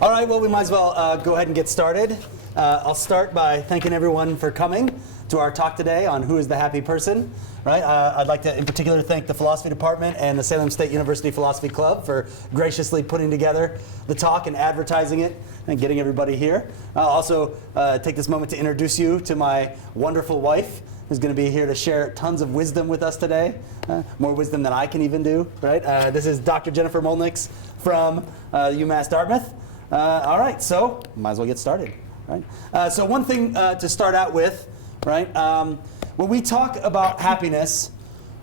All right, well, we might as well go ahead and get started. I'll start by thanking everyone for coming to our talk today on who is the happy person. Right? I'd like to, in particular, thank the philosophy department and the Salem State University Philosophy Club for graciously putting together the talk and advertising it and getting everybody here. I'll also take this moment to introduce you to my wonderful wife, who's going to be here to share tons of wisdom with us today, more wisdom than I can even do. Right? This is Dr. Jennifer Mulnix from UMass Dartmouth. All right, so might as well get started. Right? So one thing to start out with, right? When we talk about happiness,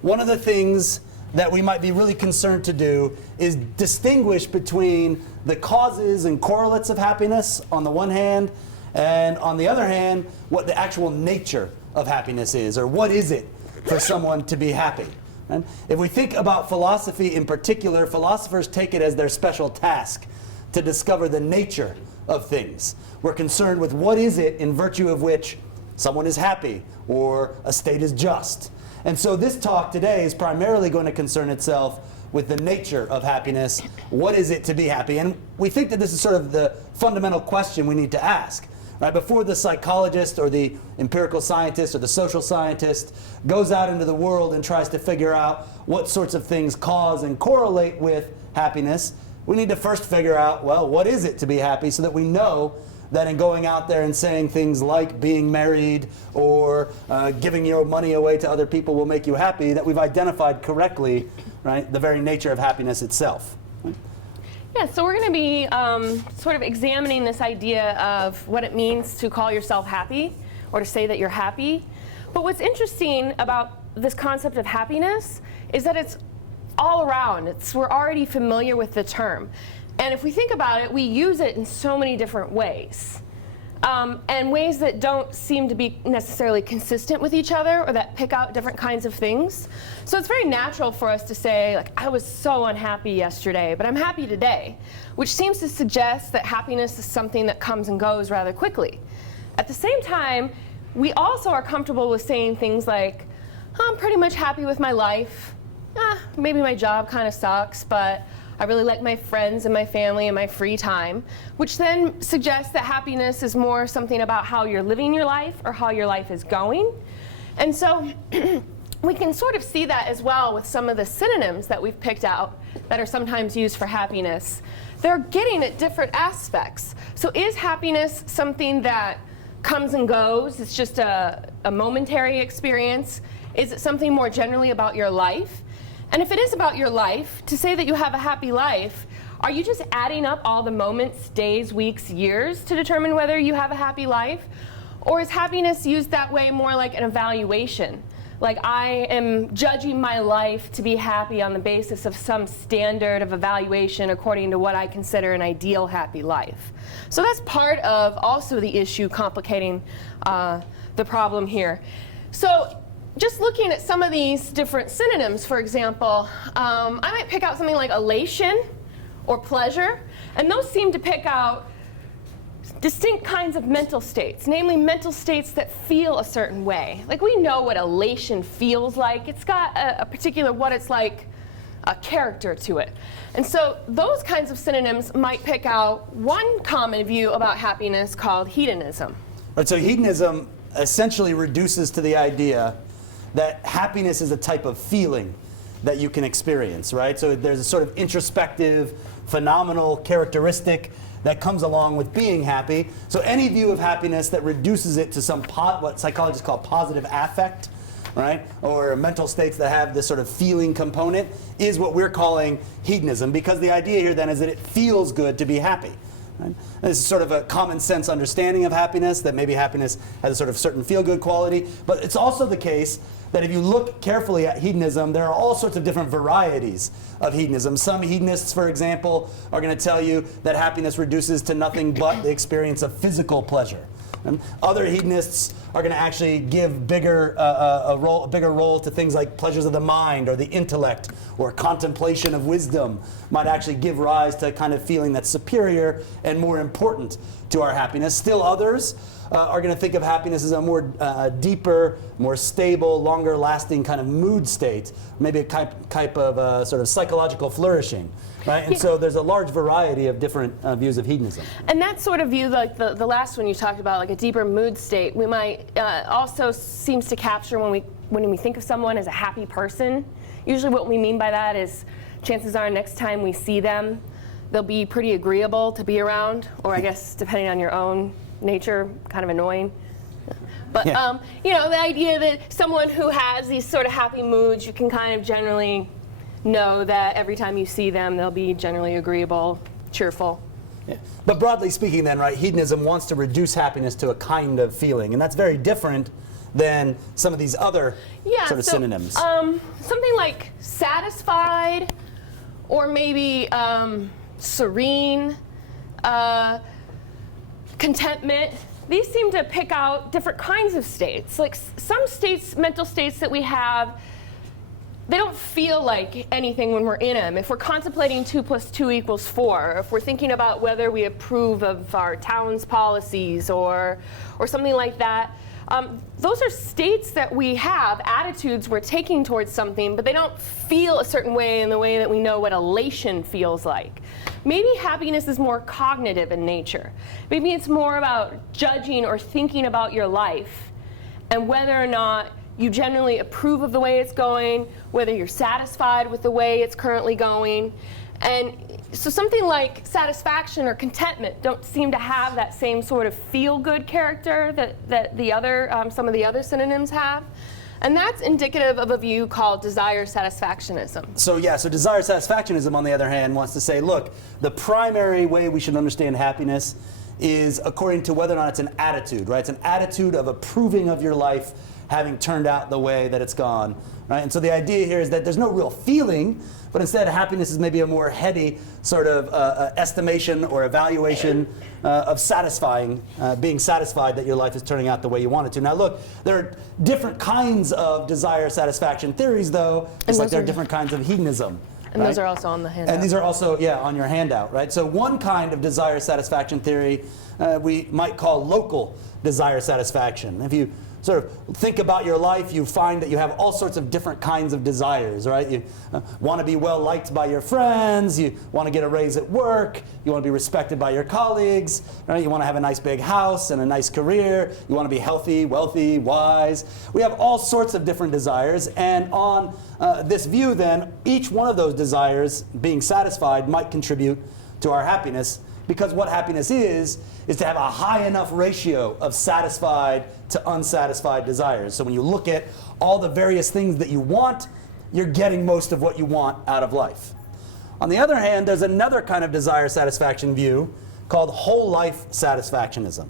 one of the things that we might be really concerned to do is distinguish between the causes and correlates of happiness on the one hand, and on the other hand, what the actual nature of happiness is, or what is it for someone to be happy. And if we think about philosophy in particular, philosophers take it as their special task to discover the nature of things. We're concerned with what is it in virtue of which someone is happy or a state is just. And so this talk today is primarily going to concern itself with the nature of happiness. What is it to be happy? And we think that this is sort of the fundamental question we need to ask. Right? Before the psychologist or the empirical scientist or the social scientist goes out into the world and tries to figure out what sorts of things cause and correlate with happiness, we need to first figure out, well, what is it to be happy, so that we know that in going out there and saying things like being married or giving your money away to other people will make you happy, that we've identified correctly, right, the very nature of happiness itself. Yeah, so we're going to be sort of examining this idea of what it means to call yourself happy or to say that you're happy. But what's interesting about this concept of happiness is that it's all around. We're already familiar with the term. And if we think about it, we use it in so many different ways. And ways that don't seem to be necessarily consistent with each other, or that pick out different kinds of things. So it's very natural for us to say, like, I was so unhappy yesterday, but I'm happy today, which seems to suggest that happiness is something that comes and goes rather quickly. At the same time, we also are comfortable with saying things like, I'm pretty much happy with my life. Maybe my job kind of sucks, but I really like my friends and my family and my free time, which then suggests that happiness is more something about how you're living your life or how your life is going. And so we can sort of see that as well with some of the synonyms that we've picked out that are sometimes used for happiness. They're getting at different aspects. So is happiness something that comes and goes? It's just a momentary experience? Is it something more generally about your life? And if it is about your life, to say that you have a happy life, are you just adding up all the moments, days, weeks, years to determine whether you have a happy life? Or is happiness used that way more like an evaluation? Like I am judging my life to be happy on the basis of some standard of evaluation according to what I consider an ideal happy life. So that's part of also the issue complicating the problem here. So just looking at some of these different synonyms, for example, I might pick out something like elation or pleasure, and those seem to pick out distinct kinds of mental states, namely mental states that feel a certain way. Like we know what elation feels like. It's got a particular what it's like a character to it. And so those kinds of synonyms might pick out one common view about happiness called hedonism. Right, so hedonism essentially reduces to the idea that happiness is a type of feeling that you can experience, right? So there's a sort of introspective, phenomenal characteristic that comes along with being happy. So any view of happiness that reduces it to some what psychologists call positive affect, right? Or mental states that have this sort of feeling component is what we're calling hedonism, because the idea here then is that it feels good to be happy. Right? This is sort of a common sense understanding of happiness, that maybe happiness has a sort of certain feel-good quality. But it's also the case that if you look carefully at hedonism, there are all sorts of different varieties of hedonism. Some hedonists, for example, are going to tell you that happiness reduces to nothing but the experience of physical pleasure. And other hedonists are going to actually give a bigger role to things like pleasures of the mind or the intellect, or contemplation of wisdom might actually give rise to a kind of feeling that's superior and more important to our happiness. Still others are going to think of happiness as a more deeper, more stable, longer-lasting kind of mood state, maybe a type of sort of psychological flourishing. Right? And so there's a large variety of different views of hedonism. And that sort of view, like the last one you talked about, like a deeper mood state, we might also seems to capture when we think of someone as a happy person. Usually what we mean by that is chances are next time we see them, they'll be pretty agreeable to be around, or I guess depending on your own nature, kind of annoying. But yeah. You know, the idea that someone who has these sort of happy moods, you can kind of generally know that every time you see them, they'll be generally agreeable, cheerful. Yeah. But broadly speaking then, right, hedonism wants to reduce happiness to a kind of feeling, and that's very different than some of these other sort of synonyms. Something like satisfied, or maybe serene, contentment. These seem to pick out different kinds of states. Like some states, mental states that we have, they don't feel like anything when we're in them. If we're contemplating 2 + 2 = 4, if we're thinking about whether we approve of our town's policies or something like that, those are states that we have, attitudes we're taking towards something, but they don't feel a certain way in the way that we know what elation feels like. Maybe happiness is more cognitive in nature. Maybe it's more about judging or thinking about your life and whether or not you generally approve of the way it's going, whether you're satisfied with the way it's currently going. And so something like satisfaction or contentment don't seem to have that same sort of feel-good character that the other, some of the other synonyms have. And that's indicative of a view called desire satisfactionism. So desire satisfactionism, on the other hand, wants to say, look, the primary way we should understand happiness is according to whether or not it's an attitude, right? It's an attitude of approving of your life having turned out the way that it's gone, right? And so the idea here is that there's no real feeling, but instead happiness is maybe a more heady sort of estimation or evaluation of being satisfied that your life is turning out the way you want it to. Now look, there are different kinds of desire satisfaction theories though, just like there are different kinds of hedonism. And those are also on the handout. And these are also, on your handout, right? So one kind of desire satisfaction theory we might call local desire satisfaction. If you sort of think about your life, you find that you have all sorts of different kinds of desires, right? You want to be well liked by your friends, you want to get a raise at work, you want to be respected by your colleagues, right? You want to have a nice big house and a nice career, you want to be healthy, wealthy, wise. We have all sorts of different desires, and on this view then, each one of those desires being satisfied might contribute to our happiness, because what happiness is to have a high enough ratio of satisfied to unsatisfied desires. So when you look at all the various things that you want, you're getting most of what you want out of life. On the other hand, there's another kind of desire satisfaction view called whole life satisfactionism.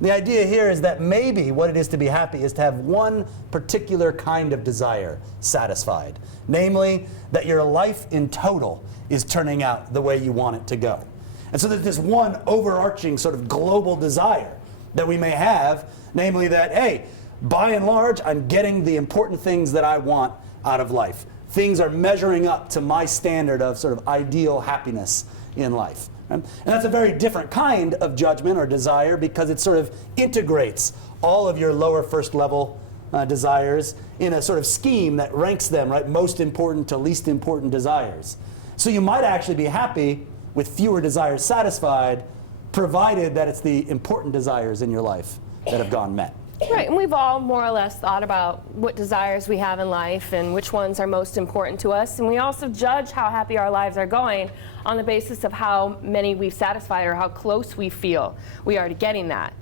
The idea here is that maybe what it is to be happy is to have one particular kind of desire satisfied, namely that your life in total is turning out the way you want it to go. And so there's this one overarching sort of global desire that we may have, namely that, hey, by and large, I'm getting the important things that I want out of life. Things are measuring up to my standard of sort of ideal happiness in life. And that's a very different kind of judgment or desire, because it sort of integrates all of your lower first level desires in a sort of scheme that ranks them, right, most important to least important desires. So you might actually be happy with fewer desires satisfied, provided that it's the important desires in your life that have gone met. Right, and we've all more or less thought about what desires we have in life and which ones are most important to us. And we also judge how happy our lives are going on the basis of how many we've satisfied or how close we feel we are to getting that.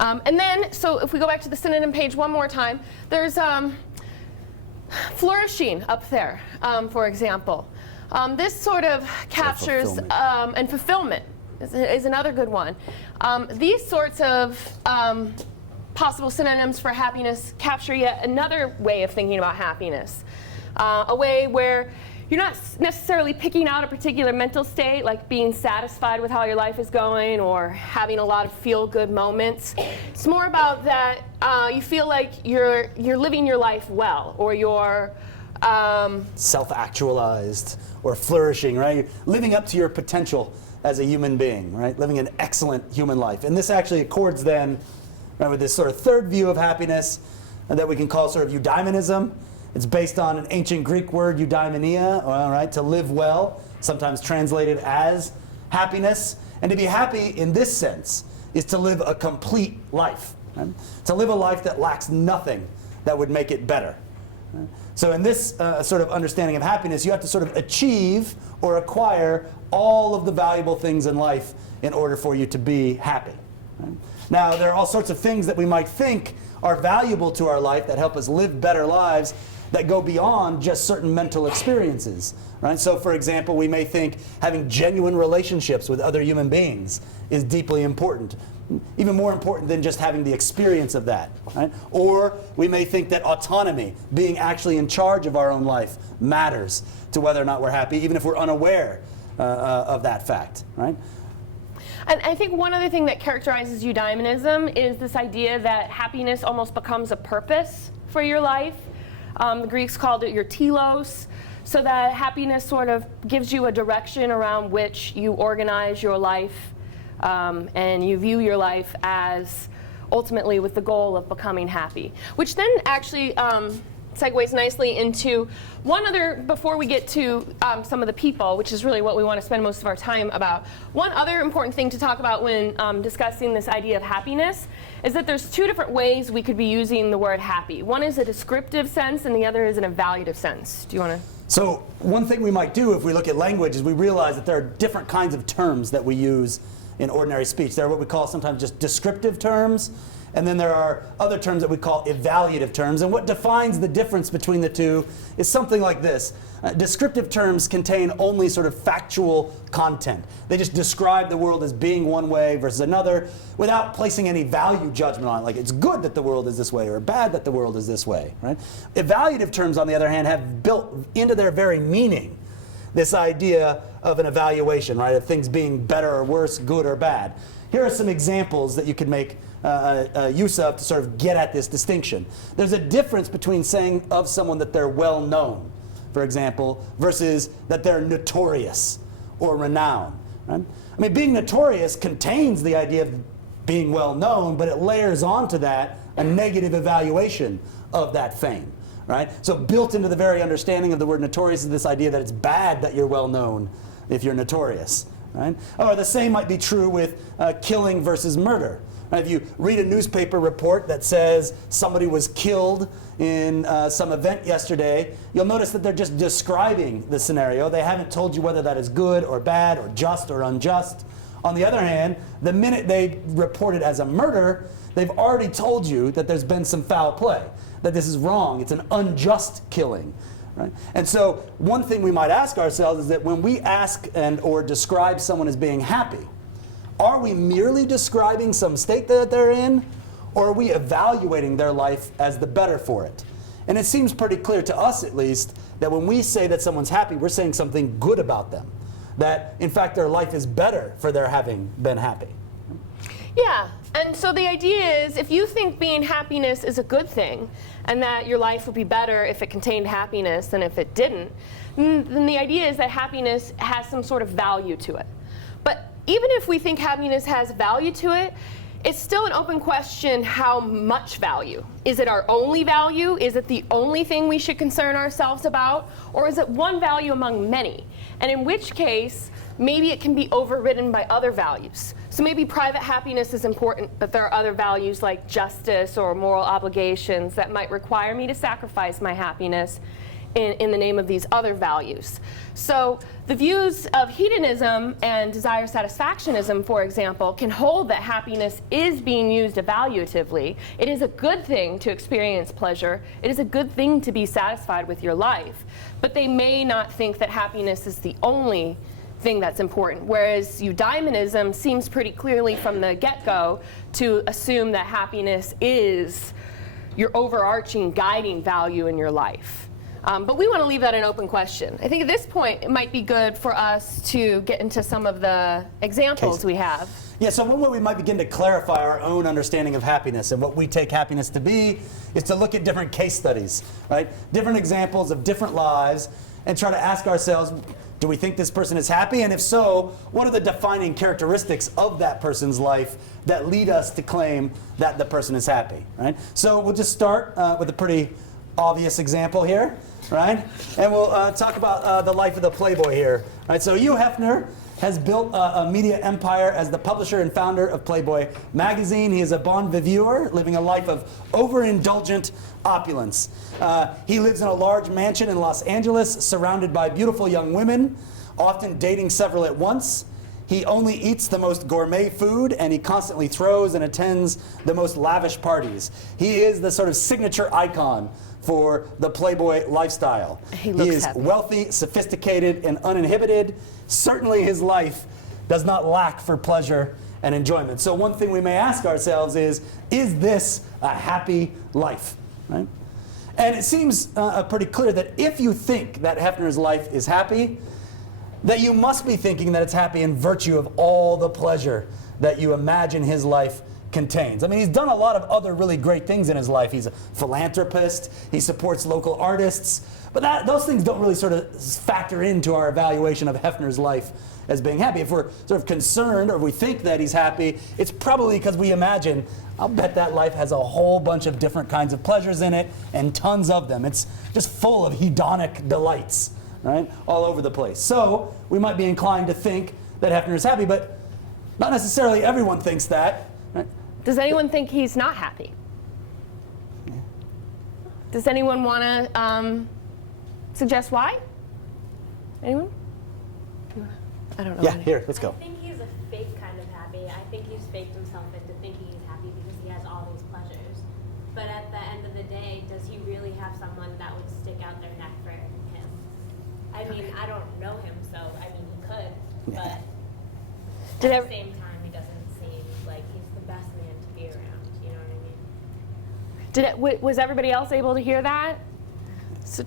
And then, so if we go back to the synonym page one more time, there's flourishing up there, for example. This sort of captures, and fulfillment is another good one. These sorts of possible synonyms for happiness capture yet another way of thinking about happiness. A way where you're not necessarily picking out a particular mental state, like being satisfied with how your life is going or having a lot of feel-good moments. It's more about that you feel like you're living your life well, or you're self-actualized or flourishing, right? You're living up to your potential as a human being, right? Living an excellent human life. And this actually accords then, right, with this sort of third view of happiness that we can call sort of eudaimonism. It's based on an ancient Greek word, eudaimonia, all right, to live well, sometimes translated as happiness. And to be happy in this sense is to live a complete life, right? To live a life that lacks nothing that would make it better. Right? So in this sort of understanding of happiness, you have to sort of achieve or acquire all of the valuable things in life in order for you to be happy. Right? Now, there are all sorts of things that we might think are valuable to our life that help us live better lives that go beyond just certain mental experiences. Right? So, for example, we may think having genuine relationships with other human beings is deeply important, even more important than just having the experience of that. Right? Or we may think that autonomy, being actually in charge of our own life, matters to whether or not we're happy, even if we're unaware of that fact. Right? And I think one other thing that characterizes eudaimonism is this idea that happiness almost becomes a purpose for your life. The Greeks called it your telos, so that happiness sort of gives you a direction around which you organize your life, and you view your life as ultimately with the goal of becoming happy. Which then actually segues nicely into one other, before we get to some of the people, which is really what we want to spend most of our time about. One other important thing to talk about when discussing this idea of happiness is that there's two different ways we could be using the word happy. One is a descriptive sense and the other is an evaluative sense. Do you want to? So one thing we might do if we look at language is we realize that there are different kinds of terms that we use in ordinary speech. There are what we call sometimes just descriptive terms, and then there are other terms that we call evaluative terms. And what defines the difference between the two is something like this. Descriptive terms contain only sort of factual content. They just describe the world as being one way versus another without placing any value judgment on it, like it's good that the world is this way or bad that the world is this way. Right? Evaluative terms, on the other hand, have built into their very meaning this idea of an evaluation, right, of things being better or worse, good or bad. Here are some examples that you could make use of to sort of get at this distinction. There's a difference between saying of someone that they're well known, for example, versus that they're notorious or renowned. Right? I mean, being notorious contains the idea of being well known, but it layers onto that a negative evaluation of that fame. Right? So built into the very understanding of the word notorious is this idea that it's bad that you're well known if you're notorious. Right? Or the same might be true with killing versus murder. Right? If you read a newspaper report that says somebody was killed in some event yesterday, you'll notice that they're just describing the scenario. They haven't told you whether that is good or bad or just or unjust. On the other hand, the minute they report it as a murder, they've already told you that there's been some foul play, that this is wrong, it's an unjust killing. Right? And so one thing we might ask ourselves is that when we ask and or describe someone as being happy, are we merely describing some state that they're in, or are we evaluating their life as the better for it? And it seems pretty clear to us, at least, that when we say that someone's happy, we're saying something good about them. That, in fact, their life is better for their having been happy. Yeah, and so the idea is if you think being happiness is a good thing and that your life would be better if it contained happiness than if it didn't, then the idea is that happiness has some sort of value to it. But even if we think happiness has value to it, it's still an open question how much value. Is it our only value? Is it the only thing we should concern ourselves about? Or is it one value among many? And in which case, maybe it can be overridden by other values. So maybe private happiness is important, but there are other values like justice or moral obligations that might require me to sacrifice my happiness in the name of these other values. So the views of hedonism and desire satisfactionism, for example, can hold that happiness is being used evaluatively. It is a good thing to experience pleasure. It is a good thing to be satisfied with your life. But they may not think that happiness is the only thing that's important, whereas eudaimonism seems pretty clearly from the get-go to assume that happiness is your overarching guiding value in your life. But we want to leave that an open question. I think at this point it might be good for us to get into some of the examples we have. Yeah, so one way we might begin to clarify our own understanding of happiness and what we take happiness to be is to look at different case studies, right? Different examples of different lives and try to ask ourselves, Do we think this person is happy? And if so, what are the defining characteristics of that person's life that lead us to claim that the person is happy, right? So we'll just start with a pretty obvious example here, right? And we'll talk about the life of the Playboy here, right? So Hugh Hefner has built a media empire as the publisher and founder of Playboy magazine. He is a bon viveur, living a life of overindulgent opulence. He lives in a large mansion in Los Angeles, surrounded by beautiful young women, often dating several at once. He only eats the most gourmet food, and he constantly throws and attends the most lavish parties. He is the sort of signature icon for the Playboy lifestyle. He is happy. Wealthy, sophisticated, and uninhibited. Certainly his life does not lack for pleasure and enjoyment. So one thing we may ask ourselves is this a happy life? Right? And it seems pretty clear that if you think that Hefner's life is happy, that you must be thinking that it's happy in virtue of all the pleasure that you imagine his life contains. I mean, he's done a lot of other really great things in his life. He's a philanthropist, he supports local artists, but those things don't really sort of factor into our evaluation of Hefner's life as being happy. If we're sort of concerned or we think that he's happy, it's probably because we imagine, I'll bet that life has a whole bunch of different kinds of pleasures in it, and tons of them. It's just full of hedonic delights, right, all over the place. So we might be inclined to think that Hefner is happy, but not necessarily everyone thinks that. Right? Does anyone think he's not happy? Yeah. Does anyone want to suggest why? Anyone? I don't know. Yeah, here, let's go. I think he's a fake kind of happy. I think he's faked himself into thinking he's happy because he has all these pleasures. But at the end of the day, does he really have someone that would stick out their neck for him? I mean, I don't know him, so I mean, he could, but at the same time, he doesn't seem like he's the best man to be around. You know what I mean? Was everybody else able to hear that? So,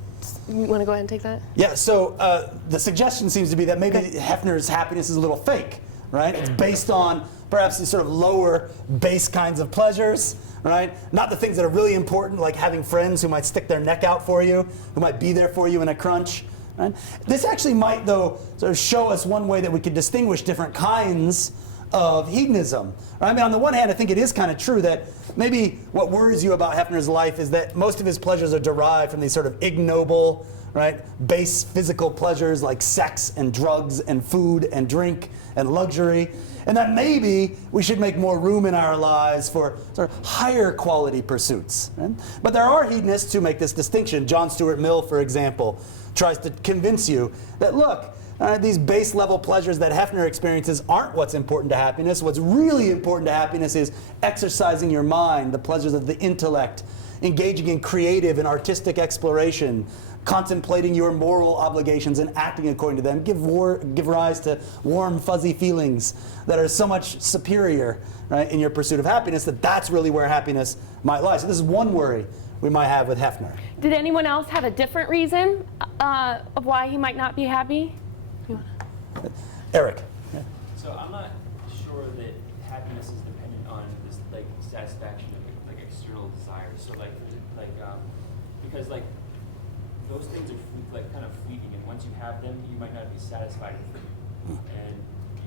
you want to go ahead and take that? Yeah, so the suggestion seems to be that maybe Hefner's happiness is a little fake, right? It's based on perhaps these sort of lower base kinds of pleasures, right? Not the things that are really important, like having friends who might stick their neck out for you, who might be there for you in a crunch. Right? This actually might, though, sort of show us one way that we could distinguish different kinds of hedonism. Right? I mean, on the one hand, I think it is kind of true that maybe what worries you about Hefner's life is that most of his pleasures are derived from these sort of ignoble, right, base physical pleasures like sex and drugs and food and drink and luxury, and that maybe we should make more room in our lives for sort of higher quality pursuits. Right? But there are hedonists who make this distinction. John Stuart Mill, for example, tries to convince you that, look, these base level pleasures that Hefner experiences aren't what's important to happiness. What's really important to happiness is exercising your mind, the pleasures of the intellect, engaging in creative and artistic exploration, contemplating your moral obligations and acting according to them, give rise to warm, fuzzy feelings that are so much superior, right, in your pursuit of happiness, that's really where happiness might lie. So this is one worry we might have with Hefner. Did anyone else have a different reason of why he might not be happy? Eric. Yeah. So I'm not sure that happiness is dependent on this like satisfaction of like external desires. So because like those things are like kind of fleeting, and once you have them, you might not be satisfied with them, and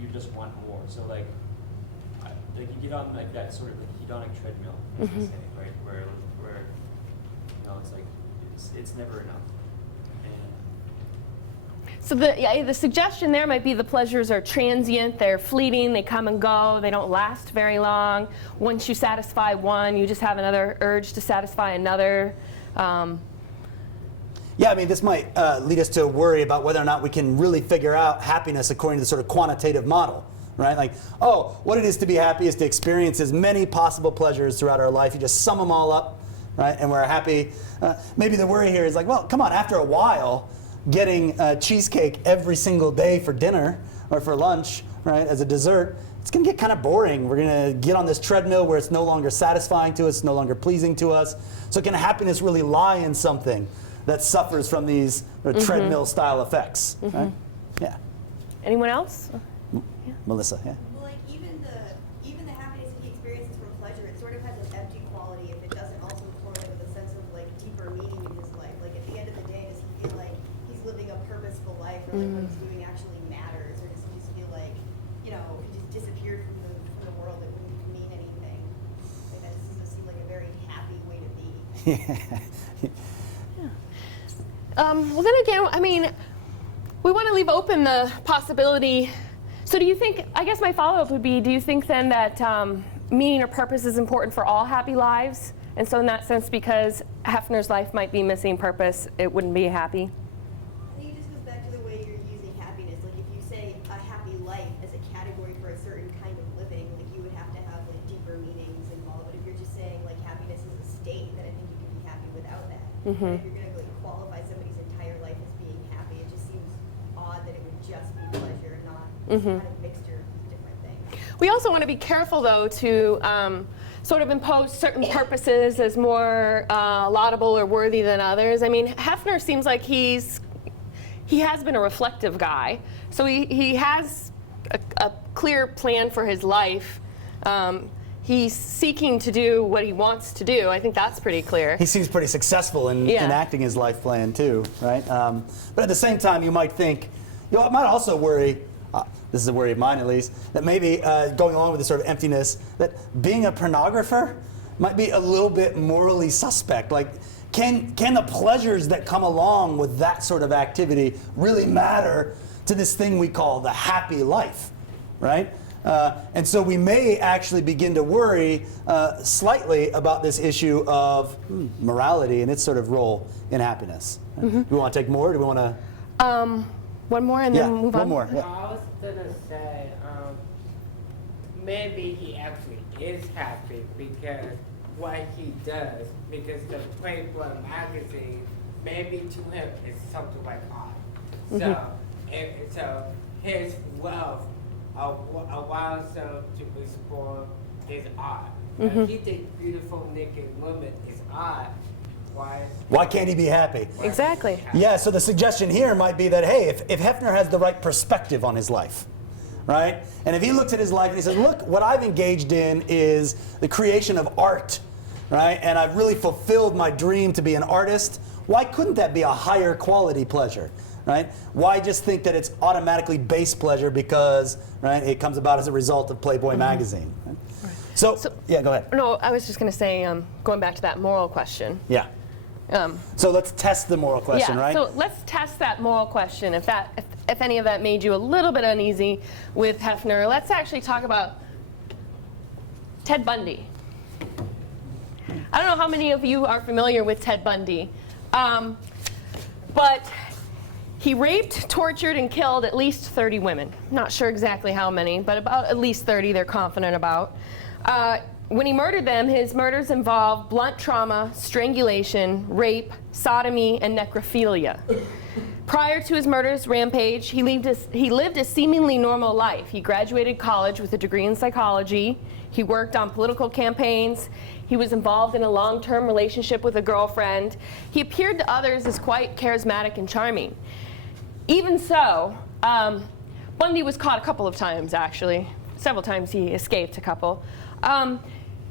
you just want more. So like you get on like that sort of like hedonic treadmill, as they say, right? Where you know it's like it's never enough. So the suggestion there might be the pleasures are transient, they're fleeting, they come and go, they don't last very long. Once you satisfy one, you just have another urge to satisfy another. Yeah, I mean, this might lead us to worry about whether or not we can really figure out happiness according to the sort of quantitative model, right? Like, oh, what it is to be happy is to experience as many possible pleasures throughout our life. You just sum them all up, right, and we're happy. Maybe the worry here is like, well, come on, after a while, getting cheesecake every single day for dinner or for lunch, right, as a dessert, it's going to get kind of boring. We're going to get on this treadmill where it's no longer satisfying to us, no longer pleasing to us. So can happiness really lie in something that suffers from these treadmill-style effects? Right? Yeah. Anyone else? Melissa, yeah. Well, like even the happiness that he experiences from pleasure, it sort of has an empty quality if it doesn't also correlate with a sense of like deeper meaning in his life. Like at the end of the day, does he feel like he's living a purposeful life, or like what he's doing Well, then again, I mean, we want to leave open the possibility. So do you think, I guess my follow-up would be, do you think then that meaning or purpose is important for all happy lives? And so in that sense, because Hefner's life might be missing purpose, it wouldn't be happy? I think it just goes back to the way you're using happiness. Like if you say a happy life as a category for a certain kind of living, like you would have to have like deeper meanings involved. But if you're just saying like happiness is a state, then I think you can be happy without that. Mhm. But if you're going to like qualify somebody's entire life as being happy, it just seems odd that it would just be pleasure and not some kind of mixture of different things. We also want to be careful, though, to sort of impose certain purposes as more laudable or worthy than others. I mean, Hefner seems like he has been a reflective guy, so he has a clear plan for his life. He's seeking to do what he wants to do. I think that's pretty clear. He seems pretty successful in enacting his life plan too, right? But at the same time, you might think, it might also worry, this is a worry of mine at least, that maybe going along with this sort of emptiness, that being a pornographer might be a little bit morally suspect. Like, can the pleasures that come along with that sort of activity really matter to this thing we call the happy life, right? And so we may actually begin to worry slightly about this issue of morality and its sort of role in happiness. Do we want to take more? Do we want to? One more and then move on? One more. Yeah. I was gonna say, maybe he actually is happy because what he does, because the Playboy magazine, maybe to him is something like art. So his wealth allows him to explore his art. If he thinks beautiful naked women is art, why can't he be happy? Exactly. Yeah, so the suggestion here might be that, hey, if Hefner has the right perspective on his life, right? And if he looks at his life and he says, look, what I've engaged in is the creation of art, right? And I've really fulfilled my dream to be an artist. Why couldn't that be a higher quality pleasure, right? Why just think that it's automatically base pleasure because, right, it comes about as a result of Playboy magazine? Right? So, yeah, go ahead. No, I was just going to say, going back to that moral question. Yeah. So let's test the moral question, yeah, right? So let's test that moral question. If any of that made you a little bit uneasy with Hefner, let's actually talk about Ted Bundy. I don't know how many of you are familiar with Ted Bundy, but he raped, tortured, and killed at least 30 women. Not sure exactly how many, but about at least 30 they're confident about. When he murdered them, his murders involved blunt trauma, strangulation, rape, sodomy, and necrophilia. Prior to his murderous rampage, he lived a seemingly normal life. He graduated college with a degree in psychology. He worked on political campaigns. He was involved in a long-term relationship with a girlfriend. He appeared to others as quite charismatic and charming. Even so, Bundy was caught a couple of times, actually. Several times he escaped a couple.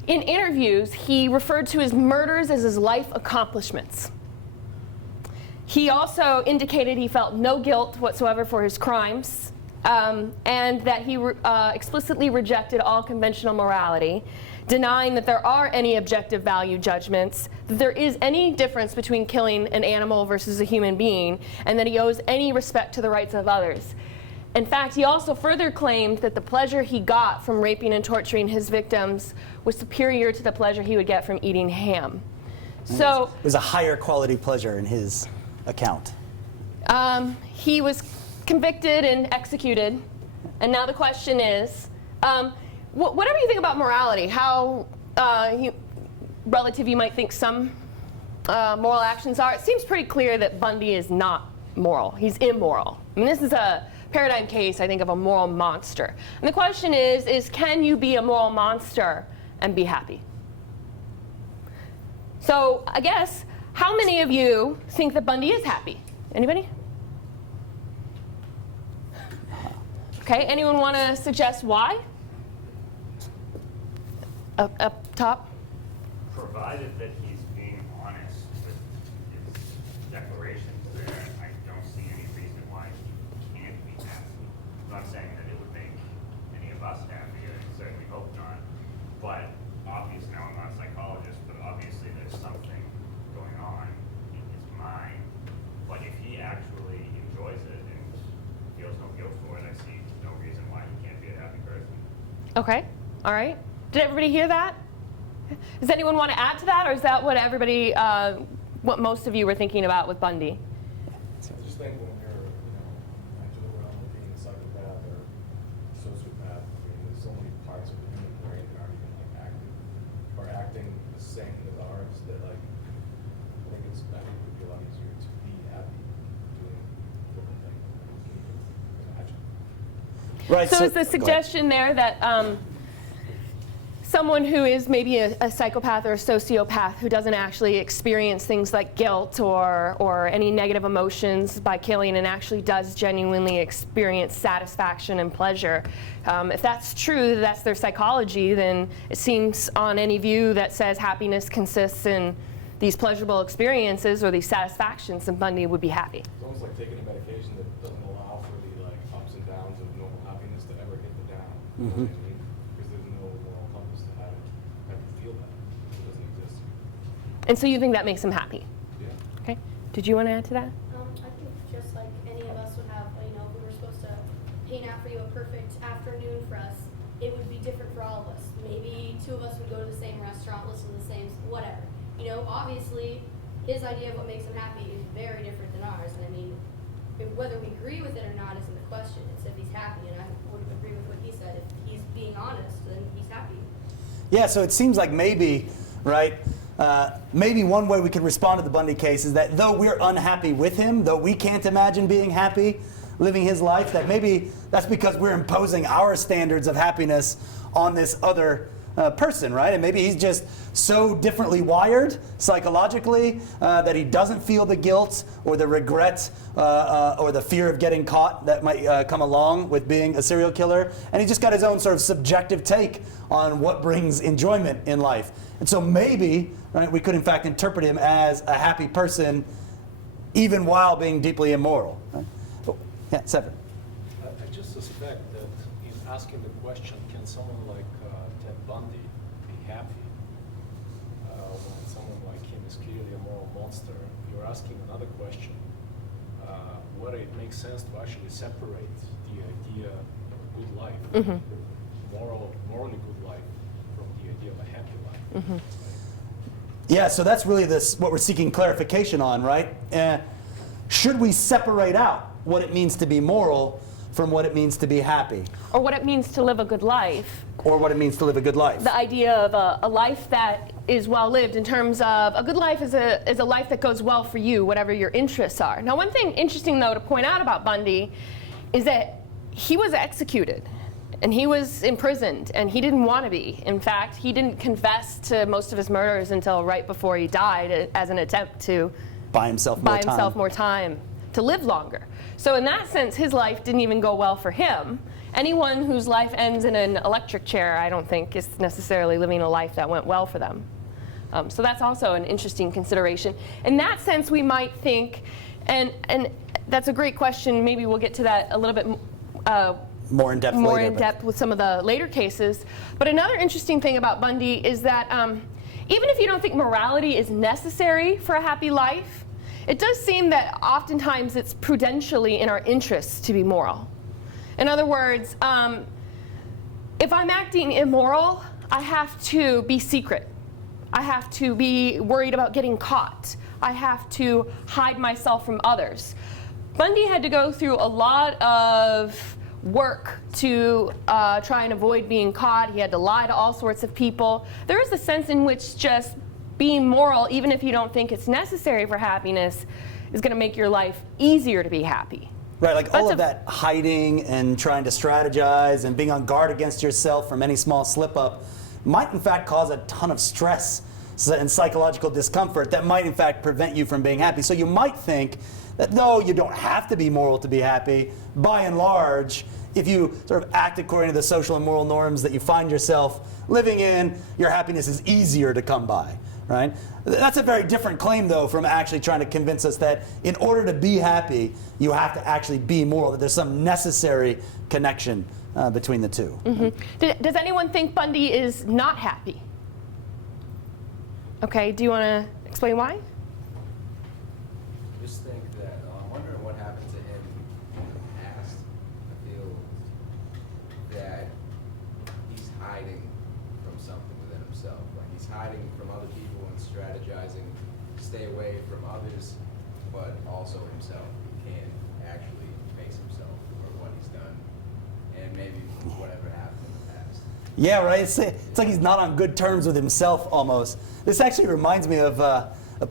In interviews, he referred to his murders as his life accomplishments. He also indicated he felt no guilt whatsoever for his crimes, and that he explicitly rejected all conventional morality, denying that there are any objective value judgments, that there is any difference between killing an animal versus a human being, and that he owes any respect to the rights of others. In fact, he also further claimed that the pleasure he got from raping and torturing his victims was superior to the pleasure he would get from eating ham. So it was a higher quality pleasure in his account. He was convicted and executed, and now the question is, whatever you think about morality, how relative you might think some moral actions are, it seems pretty clear that Bundy is not moral. He's immoral. I mean, this is a paradigm case, I think, of a moral monster. And the question is can you be a moral monster and be happy? So I guess, how many of you think that Bundy is happy? Anybody? Okay, anyone want to suggest why? Up top? Provided that he's being honest with his declarations there, I don't see any reason why he can't be happy. I'm not saying that it would make any of us happy, I certainly hope not. But obviously, now I'm not a psychologist, but obviously there's something Okay, all right. Did everybody hear that? Does anyone want to add to that, or is that what everybody, what most of you were thinking about with Bundy? I just think when you're, into the realm of being a psychopath or sociopath, I mean, there's so many parts of the human brain that aren't even like active or acting the same as ours that like, I think it would be a lot easier to be happy doing different things than you can even imagine. Right. So is the go ahead. suggestion there that someone who is maybe a psychopath or a sociopath who doesn't actually experience things like guilt or any negative emotions by killing and actually does genuinely experience satisfaction and pleasure, if that's true, that's their psychology, then it seems on any view that says happiness consists in these pleasurable experiences or these satisfactions, then Bundy would be happy. It's almost like taking a medication that doesn't allow for the like ups and downs of normal happiness to ever hit the down. You know what I mean? Because there's no moral compass to have to feel that. It doesn't exist. And so you think that makes him happy? Yeah. Okay. Did you want to add to that? I think just like any of us would have, if we were supposed to paint out for you a perfect afternoon for us, it would be different for all of us. Maybe two of us would go to the same restaurant, listen to the same, whatever. Obviously, his idea of what makes him happy is very different than ours. And I mean, whether we agree with it or not isn't the question. It's if he's happy, and I would agree with what he said. If he's being honest, then he's happy. Yeah, so it seems like maybe, right, maybe one way we could respond to the Bundy case is that though we're unhappy with him, though we can't imagine being happy, living his life, that maybe that's because we're imposing our standards of happiness on this other person, right? And maybe he's just so differently wired psychologically that he doesn't feel the guilt or the regret or the fear of getting caught that might come along with being a serial killer. And he just got his own sort of subjective take on what brings enjoyment in life. And so maybe, right, we could in fact interpret him as a happy person even while being deeply immoral. Right? Oh, yeah, Severin. I just suspect that in asking the question, can someone like Ted Bundy be happy, when someone like him is clearly a moral monster, you're asking another question, whether it makes sense to actually separate the idea of a good life, morally good life, from the idea of a happy life. Right? Yeah, so that's really what we're seeking clarification on, right? Should we separate out what it means to be moral from what it means to be happy? Or what it means to live a good life. Or what it means to live a good life. The idea of a life that is well lived in terms of a good life is a life that goes well for you, whatever your interests are. Now, one thing interesting, though, to point out about Bundy is that he was executed. And he was imprisoned, and he didn't want to be. In fact, he didn't confess to most of his murders until right before he died as an attempt to buy himself more time, to live longer. So in that sense, his life didn't even go well for him. Anyone whose life ends in an electric chair, I don't think, is necessarily living a life that went well for them. So that's also an interesting consideration. In that sense, we might think, and that's a great question, maybe we'll get to that a little bit more in depth with some of the later cases. But another interesting thing about Bundy is that even if you don't think morality is necessary for a happy life, it does seem that oftentimes it's prudentially in our interests to be moral. In other words, if I'm acting immoral, I have to be secret. I have to be worried about getting caught. I have to hide myself from others. Bundy had to go through a lot of work to try and avoid being caught. He had to lie to all sorts of people. There is a sense in which just being moral, even if you don't think it's necessary for happiness, is going to make your life easier to be happy. Right, like all of that hiding and trying to strategize and being on guard against yourself from any small slip up might in fact cause a ton of stress and psychological discomfort that might in fact prevent you from being happy. So you might think that though you don't have to be moral to be happy, by and large, if you sort of act according to the social and moral norms that you find yourself living in, your happiness is easier to come by, right? That's a very different claim, though, from actually trying to convince us that in order to be happy, you have to actually be moral, that there's some necessary connection between the two. Mm-hmm. Does anyone think Bundy is not happy? Okay, do you want to explain why? Just think that I'm wondering what happened to him in the past. I feel that he's hiding from something within himself. Like he's hiding from other people and strategizing to stay away from others, but also himself. He can't actually face himself or what he's done, and maybe whatever happened in the past. Yeah, right. It's like he's not on good terms with himself almost. This actually reminds me of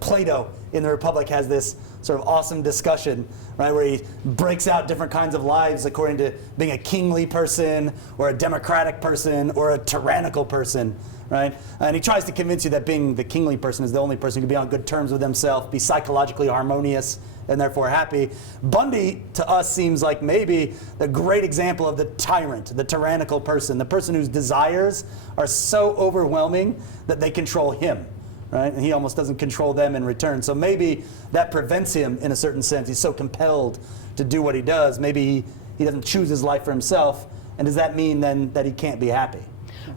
Plato in the Republic has this sort of awesome discussion, right, where he breaks out different kinds of lives according to being a kingly person or a democratic person or a tyrannical person, right? And he tries to convince you that being the kingly person is the only person who can be on good terms with himself, be psychologically harmonious, and therefore happy. Bundy, to us, seems like maybe the great example of the tyrant, the tyrannical person, the person whose desires are so overwhelming that they control him. Right? And he almost doesn't control them in return. So maybe that prevents him in a certain sense. He's so compelled to do what he does. Maybe he doesn't choose his life for himself. And does that mean then that he can't be happy?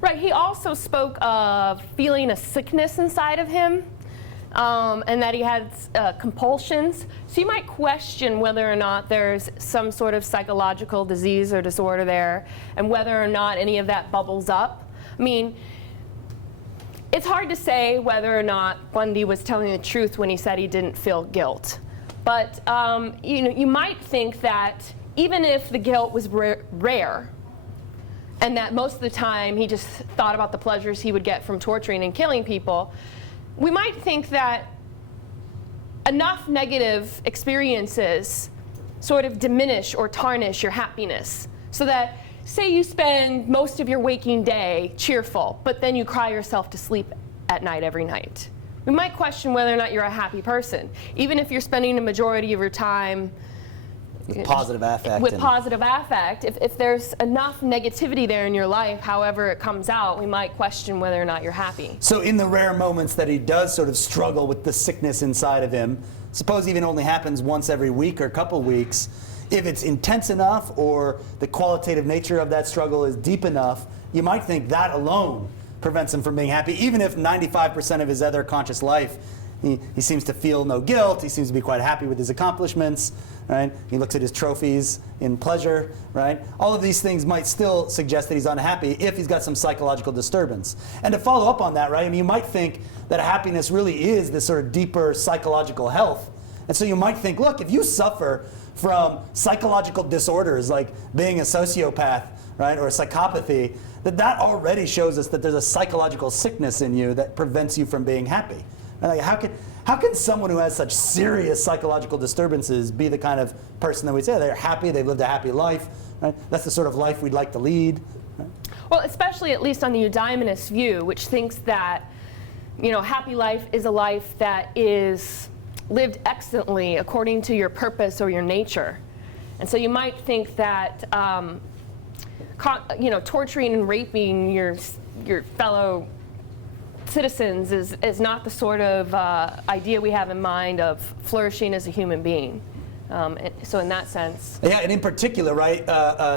Right. He also spoke of feeling a sickness inside of him, and that he had compulsions. So you might question whether or not there's some sort of psychological disease or disorder there, and whether or not any of that bubbles up. I mean, it's hard to say whether or not Bundy was telling the truth when he said he didn't feel guilt. But you might think that even if the guilt was rare, and that most of the time he just thought about the pleasures he would get from torturing and killing people, we might think that enough negative experiences sort of diminish or tarnish your happiness. So that, say you spend most of your waking day cheerful, but then you cry yourself to sleep at night every night. We might question whether or not you're a happy person, even if you're spending the majority of your time with positive affect. With positive affect. If there's enough negativity there in your life, however it comes out, we might question whether or not you're happy. So in the rare moments that he does sort of struggle with the sickness inside of him, suppose even only happens once every week or couple weeks, if it's intense enough or the qualitative nature of that struggle is deep enough, you might think that alone prevents him from being happy, even if 95% of his other conscious life, he seems to feel no guilt, he seems to be quite happy with his accomplishments, right? He looks at his trophies in pleasure, right? All of these things might still suggest that he's unhappy if he's got some psychological disturbance. And to follow up on that, right, I mean, you might think that happiness really is this sort of deeper psychological health. And so you might think, look, if you suffer from psychological disorders like being a sociopath, right, or a psychopathy, that already shows us that there's a psychological sickness in you that prevents you from being happy. And like, how can someone who has such serious psychological disturbances be the kind of person that we say they're happy, they've lived a happy life, right? That's the sort of life we'd like to lead. Right? Well, especially at least on the eudaemonist view, which thinks that, you know, happy life is a life that is lived excellently according to your purpose or your nature. And so you might think that torturing and raping your fellow citizens is not the sort of idea we have in mind of flourishing as a human being. So in that sense. Yeah, and in particular, right,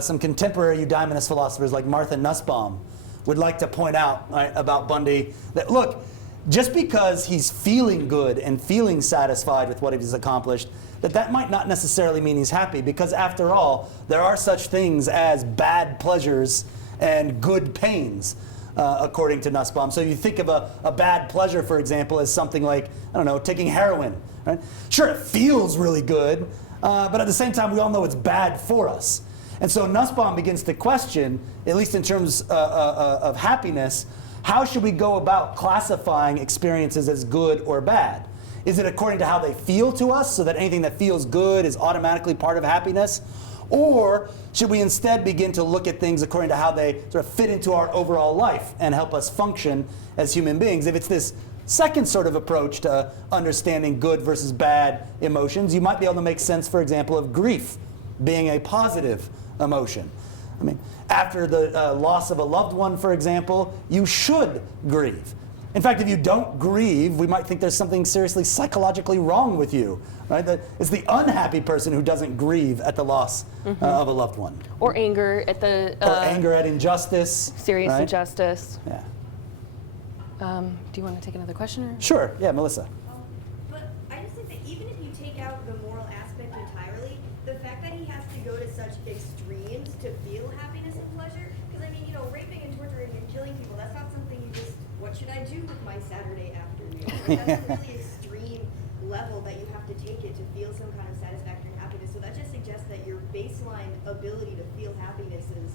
some contemporary eudaimonist philosophers like Martha Nussbaum would like to point out, right, about Bundy that, look, just because he's feeling good and feeling satisfied with what he's accomplished, that might not necessarily mean he's happy, because after all, there are such things as bad pleasures and good pains, according to Nussbaum. So you think of a bad pleasure, for example, as something like, I don't know, taking heroin. Right? Sure, it feels really good, but at the same time, we all know it's bad for us. And so Nussbaum begins to question, at least in terms of happiness, how should we go about classifying experiences as good or bad? Is it according to how they feel to us, so that anything that feels good is automatically part of happiness? Or should we instead begin to look at things according to how they sort of fit into our overall life and help us function as human beings? If it's this second sort of approach to understanding good versus bad emotions, you might be able to make sense, for example, of grief being a positive emotion. I mean, after the loss of a loved one, for example, you should grieve. In fact, if you don't grieve, we might think there's something seriously psychologically wrong with you, right? That it's the unhappy person who doesn't grieve at the loss of a loved one. Or anger at the... or anger at injustice. Serious right? injustice. Yeah. Do you want to take another question? Or? Sure, yeah, Melissa. But I just think that even if you take out the moral aspect of entirely, the fact that he has to go to such extremes to feel happiness and pleasure, because I mean, you know, raping and torturing and killing people, that's not something you just, what should I do with my Saturday afternoon? Like, that's a really extreme level that you have to take it to feel some kind of satisfaction and happiness. So that just suggests that your baseline ability to feel happiness is,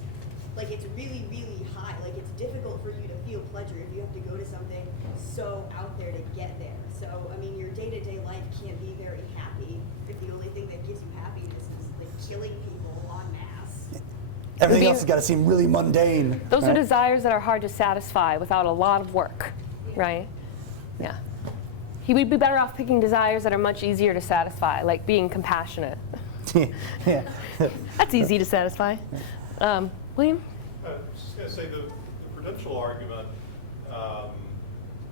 like, it's really, really high. Like, it's difficult for you to feel pleasure if you have to go to something so out there to get there. So, I mean, your day-to-day life can't be very happy if the only thing that gives you happiness is, like, killing people en masse. Everything else has got to seem really mundane. Those are right? desires that are hard to satisfy without a lot of work, right? Yeah. He would be better off picking desires that are much easier to satisfy, like being compassionate. Yeah. That's easy to satisfy. William? I was just going to say the prudential argument, I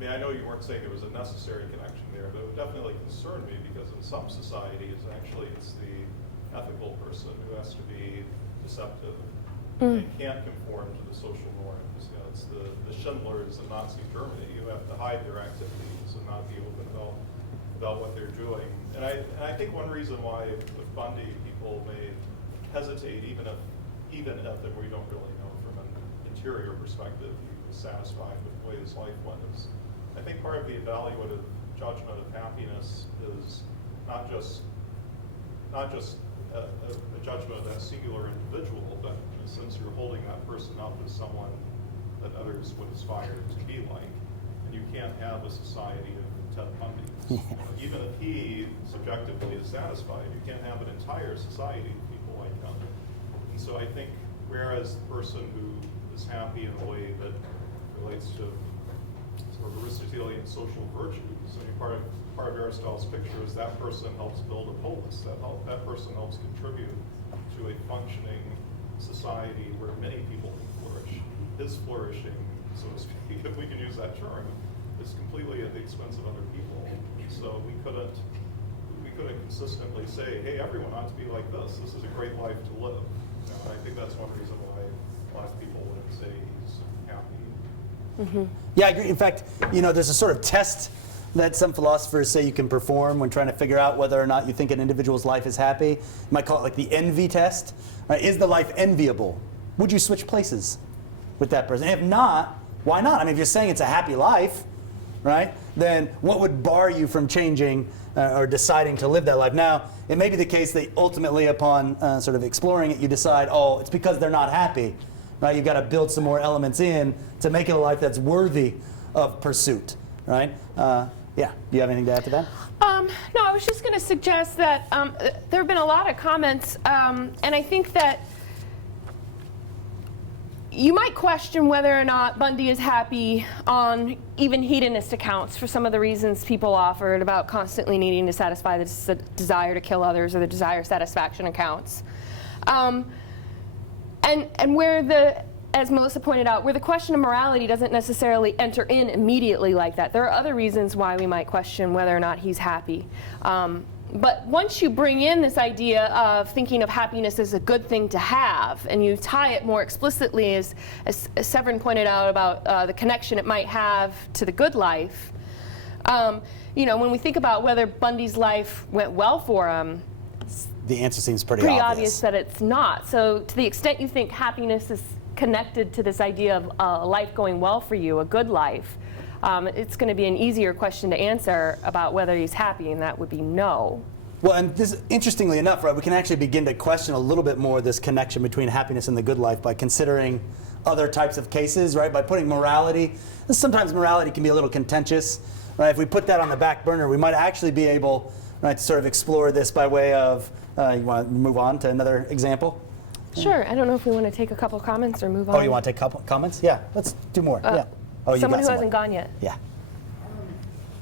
mean, I know you weren't saying there was a necessary connection there, but it would definitely concern me because in some societies, actually, it's the ethical person who has to be deceptive. They can't conform to the social norms. You know, it's the Schindlers in Nazi Germany who have to hide their activities and not be open about what they're doing. And I think one reason why with Bundy people may hesitate, even if and we don't really know from an interior perspective, he was satisfied with the way his life went. I think part of the evaluative judgment of happiness is not just a judgment of that singular individual, but in a sense you're holding that person up as someone that others would aspire to be like. And you can't have a society of Ted Bundys. Even if he subjectively is satisfied, you can't have an entire society of people like him. And so I think whereas the person who is happy in a way that relates to sort of Aristotelian social virtues, I mean, part of Aristotle's picture is that person helps build a polis, that person helps contribute to a functioning society where many people can flourish. His flourishing, so to speak, if we can use that term, is completely at the expense of other people. So we couldn't consistently say, hey, everyone ought to be like this. This is a great life to live. And I think that's one reason why a lot of people wouldn't say he's happy. Yeah, I agree. In fact, you know, there's a sort of test that some philosophers say you can perform when trying to figure out whether or not you think an individual's life is happy. You might call it like the envy test. Right? Is the life enviable? Would you switch places with that person? And if not, why not? I mean, if you're saying it's a happy life, right, then what would bar you from changing or deciding to live that life? Now, it may be the case that ultimately upon sort of exploring it, you decide, oh, it's because they're not happy. Right? You've got to build some more elements in to make it a life that's worthy of pursuit. Right? Yeah. Do you have anything to add to that? No, I was just going to suggest that there have been a lot of comments, and I think that you might question whether or not Bundy is happy on even hedonist accounts for some of the reasons people offered about constantly needing to satisfy the desire to kill others or the desire satisfaction accounts. And where as Melissa pointed out, where the question of morality doesn't necessarily enter in immediately like that. There are other reasons why we might question whether or not he's happy. But once you bring in this idea of thinking of happiness as a good thing to have, and you tie it more explicitly, as Severin pointed out, about the connection it might have to the good life, you know, when we think about whether Bundy's life went well for him, The answer seems pretty obvious that it's not. So to the extent you think happiness is connected to this idea of a life going well for you, a good life, it's going to be an easier question to answer about whether he's happy, and that would be no. Well, and this, interestingly enough, right, we can actually begin to question a little bit more this connection between happiness and the good life by considering other types of cases, right? By putting morality. Sometimes morality can be a little contentious, right? If we put that on the back burner, we might actually be able, right, to sort of explore this by way of. You want to move on to another example? Sure. I don't know if we want to take a couple comments or move on. Oh, you want to take a couple comments? Yeah, let's do more. Yeah. Oh, you someone got who hasn't gone yet. Yeah.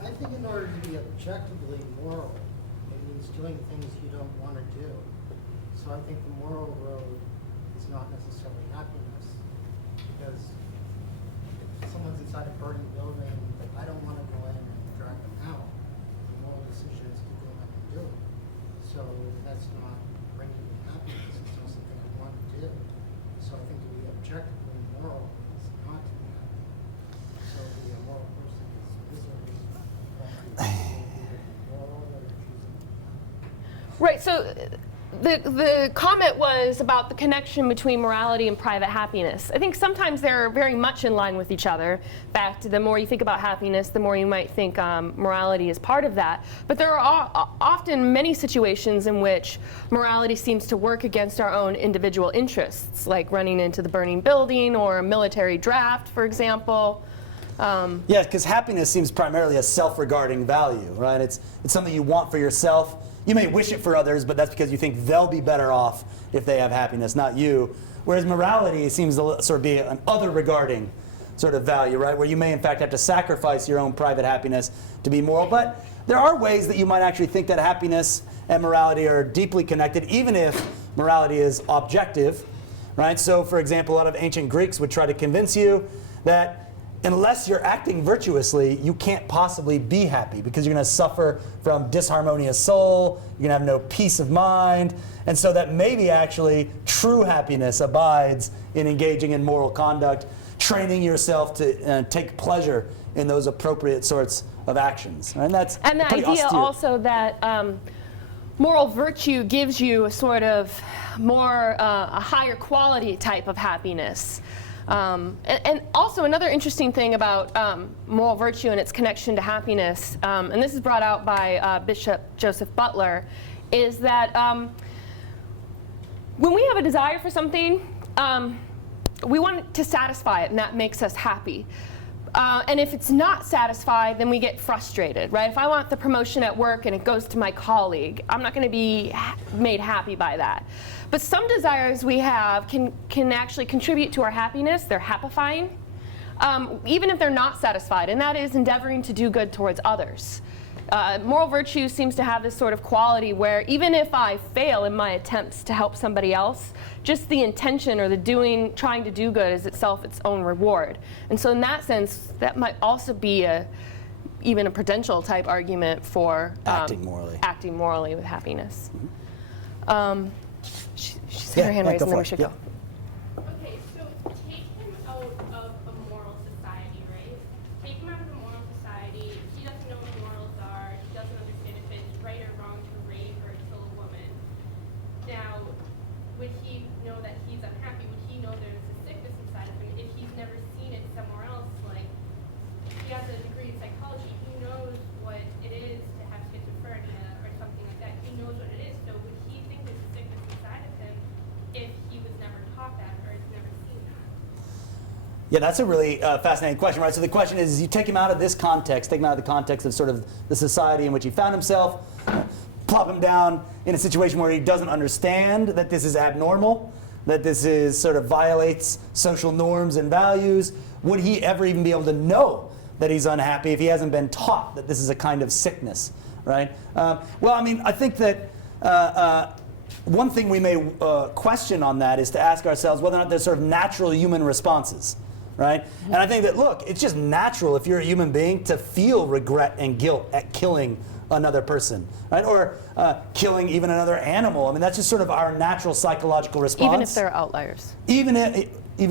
I think in order to be objectively moral, it means doing things you don't want to do. So I think the moral road is not necessarily happiness. Because if someone's inside a burning building, I don't want to go in and drag them out. The moral decision is to do what I'm doing. So that's not bringing me happiness. It's not something I want to do. So I think to be objectively moral is not to be happy. So the moral person is miserable. Moral or choosing. Right, so the comment was about the connection between morality and private happiness. I think sometimes they're very much in line with each other. In fact, the more you think about happiness, the more you might think morality is part of that. But there are often many situations in which morality seems to work against our own individual interests, like running into the burning building or a military draft, for example. Yeah, because happiness seems primarily a self-regarding value, right? It's something you want for yourself. You may wish it for others, but that's because you think they'll be better off if they have happiness, not you. Whereas morality seems to sort of be an other-regarding sort of value, right? Where you may, in fact, have to sacrifice your own private happiness to be moral. But there are ways that you might actually think that happiness and morality are deeply connected, even if morality is objective, right? So, for example, a lot of ancient Greeks would try to convince you that unless you're acting virtuously, you can't possibly be happy because you're going to suffer from disharmonious soul, you're going to have no peace of mind, and so that maybe actually true happiness abides in engaging in moral conduct, training yourself to take pleasure in those appropriate sorts of actions. Right? And the idea austere. also that moral virtue gives you a sort of more a higher quality type of happiness. And also another interesting thing about moral virtue and its connection to happiness, and this is brought out by Bishop Joseph Butler, is that when we have a desire for something, we want to satisfy it, and that makes us happy. And if it's not satisfied, then we get frustrated, right? If I want the promotion at work and it goes to my colleague, I'm not going to be made happy by that. But some desires we have can actually contribute to our happiness. They're happifying, even if they're not satisfied, and that is endeavoring to do good towards others. Moral virtue seems to have this sort of quality where even if I fail in my attempts to help somebody else, just the intention or the trying to do good is itself its own reward. And so in that sense, that might also be even a prudential type argument for acting morally with happiness. Mm-hmm. She's got her hand raised, and then we should go. Okay, so take him out of a moral society, right? Take him out of a moral society. He doesn't know what morals are. He doesn't understand if it's right or wrong to rape or kill a woman. Now, would he know that he's unhappy? Would he know there's a sickness inside of him if he's never seen it somewhere else? Like, he has a degree in psychology. He knows what it is to have schizophrenia or something like that. He knows what it is. So would he think there's a sickness inside of him if he was never taught that or has never seen that? Yeah, that's a really fascinating question, right? So the question is you take him out of this context, take him out of the context of sort of the society in which he found himself, plop him down in a situation where he doesn't understand that this is abnormal, that this is sort of violates social norms and values. Would he ever even be able to know that he's unhappy if he hasn't been taught that this is a kind of sickness, right? Well, I mean, I think that one thing we may question on that is to ask ourselves whether or not there's sort of natural human responses, right? And I think that, look, it's just natural if you're a human being to feel regret and guilt at killing another person, right? Or killing even another animal. I mean, that's just sort of our natural psychological response. Even if they're outliers. Even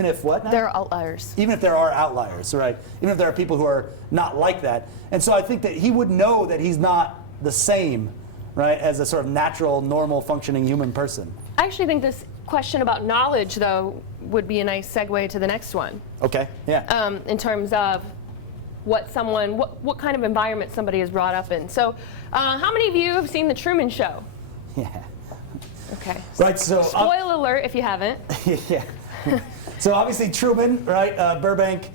if what now? There are outliers. Even if there are outliers, right? Even if there are people who are not like that. And so I think that he would know that he's not the same, right, as a sort of natural, normal, functioning human person. I actually think this question about knowledge, though, would be a nice segue to the next one. Okay, yeah. In terms of what kind of environment somebody is brought up in. So, how many of you have seen The Truman Show? Yeah. Okay. Right, so... Spoil alert if you haven't. Yeah. So obviously Truman, right, Burbank,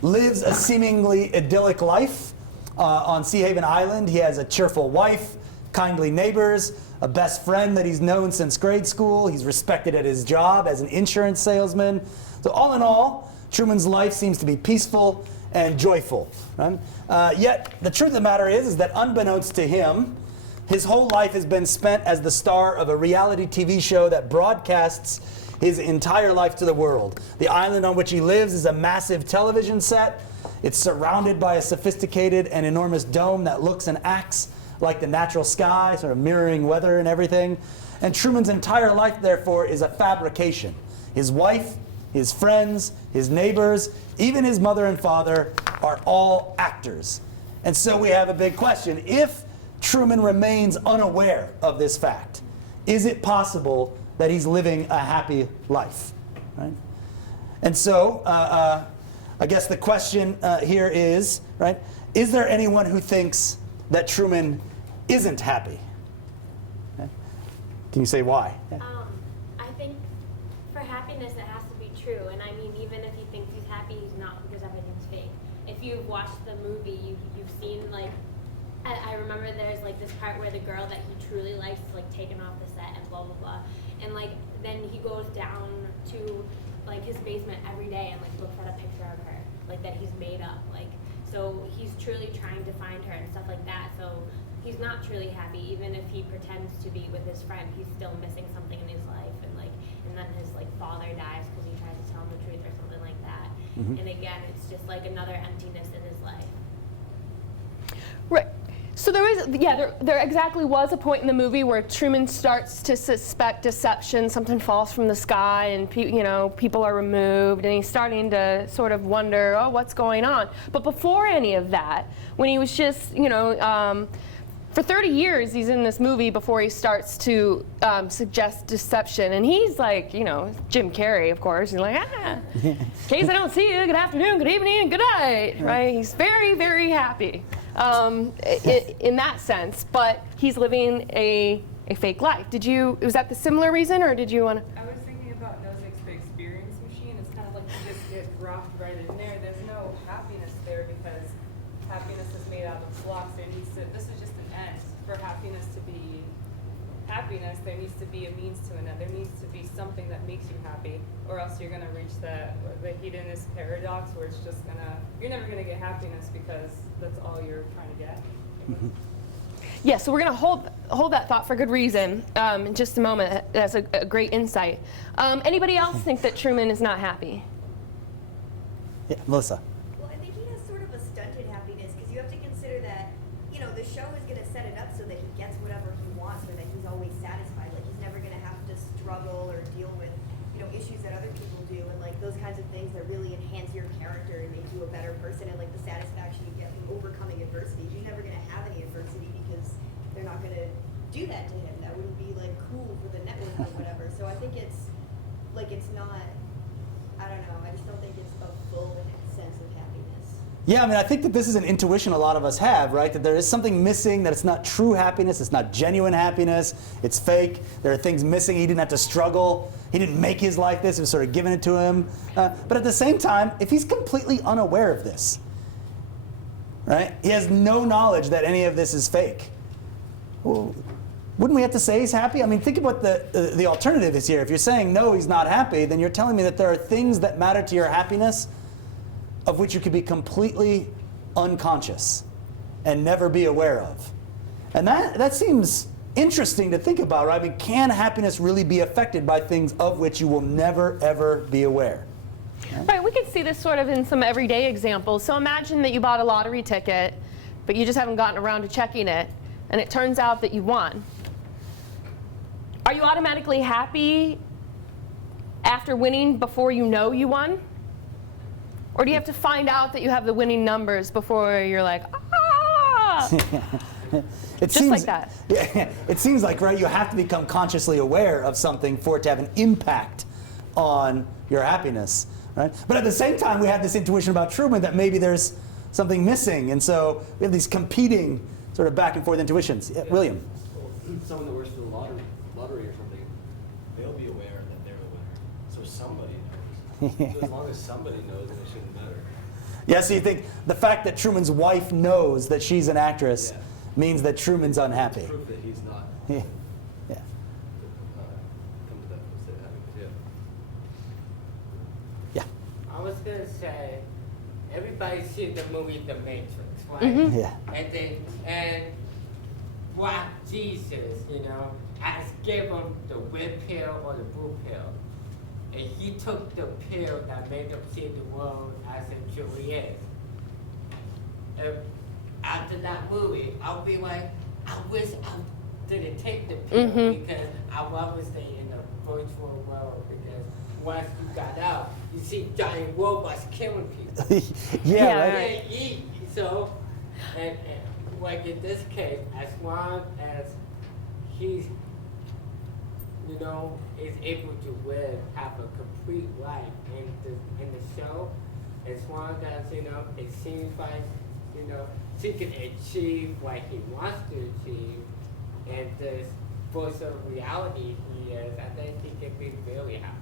lives a seemingly idyllic life on Sea Haven Island. He has a cheerful wife, kindly neighbors, a best friend that he's known since grade school. He's respected at his job as an insurance salesman. So all in all, Truman's life seems to be peaceful and joyful. Right? Yet the truth of the matter is that unbeknownst to him, his whole life has been spent as the star of a reality TV show that broadcasts his entire life to the world. The island on which he lives is a massive television set. It's surrounded by a sophisticated and enormous dome that looks and acts like the natural sky, sort of mirroring weather and everything. And Truman's entire life, therefore, is a fabrication. His wife, his friends, his neighbors, even his mother and father are all actors. And so we have a big question. If Truman remains unaware of this fact. Is it possible that he's living a happy life? Right? And so, I guess the question here is, right, is there anyone who thinks that Truman isn't happy? Okay. Can you say why? Yeah. I think for happiness it has to be true, and I mean even if he thinks he's happy, he's not, because everything's fake. If you've watched the movie, you've seen, like, I remember there's like this part where the girl that he truly likes is like taken off the set and blah blah blah, and like then he goes down to like his basement every day and like looks at a picture of her, like that he's made up, like, so he's truly trying to find her and stuff like that. So he's not truly happy, even if he pretends to be with his friend. He's still missing something in his life, and then his like father dies because he tries to tell him the truth or something like that. And again, it's just like another emptiness in his life. Right. So there exactly was a point in the movie where Truman starts to suspect deception. Something falls from the sky, and people are removed, and he's starting to sort of wonder, oh, what's going on? But before any of that, when he was just, for 30 years he's in this movie before he starts to suggest deception, and he's like, Jim Carrey, of course. He's like, in case I don't see you, good afternoon, good evening, and good night. Right? He's very, very happy. In that sense, but he's living a fake life. Was that the similar reason, or did you want to? I was thinking about Nozick's the experience machine. It's kind of like you just get dropped right in there. There's no happiness there because happiness is made out of blocks. This is just an end. For happiness to be happiness, there needs to be a means to an end. There needs to be something that makes you happy, or else you're going to reach the hedonist paradox where it's just you're never going to get happiness because that's all you're trying to get. Yeah, so we're going to hold that thought for good reason in just a moment. That's a great insight. Anybody else think that Truman is not happy? Yeah, Melissa. Well, I think he has sort of a stunted happiness, because you have to consider that, the show is going to set it up so that he gets whatever he wants, or that he's always satisfied. Like, he's never going to have to struggle or deal with, issues that other people do, and like those kinds of things that really enhance your character and make you a better person, and like the satisfaction you get from overcoming adversity. He's never going to have any adversity because they're not going to do that to him. That wouldn't be like cool for the network or whatever. So I think it's not, I don't know, I just don't think it's a full sense of happiness. Yeah, I mean, I think that this is an intuition a lot of us have, right? That there is something missing, that it's not true happiness, it's not genuine happiness, it's fake. There are things missing. He didn't have to struggle. He didn't make his life this. It was sort of given it to him. But at the same time, if he's completely unaware of this, right? He has no knowledge that any of this is fake. Well, wouldn't we have to say he's happy? I mean, think about the alternative is here. If you're saying no, he's not happy, then you're telling me that there are things that matter to your happiness of which you could be completely unconscious and never be aware of. And that seems interesting to think about, right? I mean, can happiness really be affected by things of which you will never, ever be aware? Right, we could see this sort of in some everyday examples. So imagine that you bought a lottery ticket, but you just haven't gotten around to checking it, and it turns out that you won. Are you automatically happy after winning before you know you won? Or do you have to find out that you have the winning numbers before you're like, ah? Like that. Yeah, it seems like, right, you have to become consciously aware of something for it to have an impact on your happiness, right? But at the same time, we have this intuition about Truman that maybe there's something missing, and so we have these competing sort of back and forth intuitions. Yeah, William. Someone that works for the lottery or something, they'll be aware that they're the winner. So somebody knows. So as long as somebody knows, then it shouldn't matter. Yeah, so you think the fact that Truman's wife knows that she's an actress means that Truman's unhappy. It's proof that he's not. Yeah. Come to that state of happiness, Yeah. I was going to say, everybody see the movie The Matrix, right? Mm-hmm. Yeah. And what Jesus, asked gave him the red pill or the blue pill. And he took the pill that made him see the world as it truly is. After that movie, I'll be like, I wish I didn't take the pill because I was in the virtual world, because once you got out, you see giant robots killing people. Yeah, right. So, and like in this case, as long as he's, you know, is able to have a complete life in the show, as long as, you know, it seems like, you know, he can achieve what he wants to achieve, and this force of reality he is, I think he can be really happy.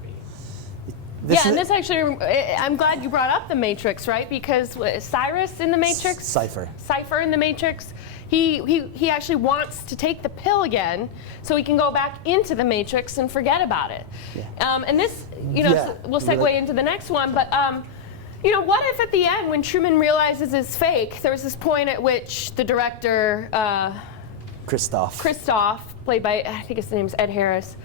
And this actually, I'm glad you brought up the Matrix, right? Because Cyrus in the Matrix, Cypher in the Matrix, he actually wants to take the pill again so he can go back into the Matrix and forget about it. Yeah. And this, you know, we'll segue into the next one, but you know, what if at the end, when Truman realizes it's fake, there was this point at which the director, Christoph, played by, I think his name's Ed Harris,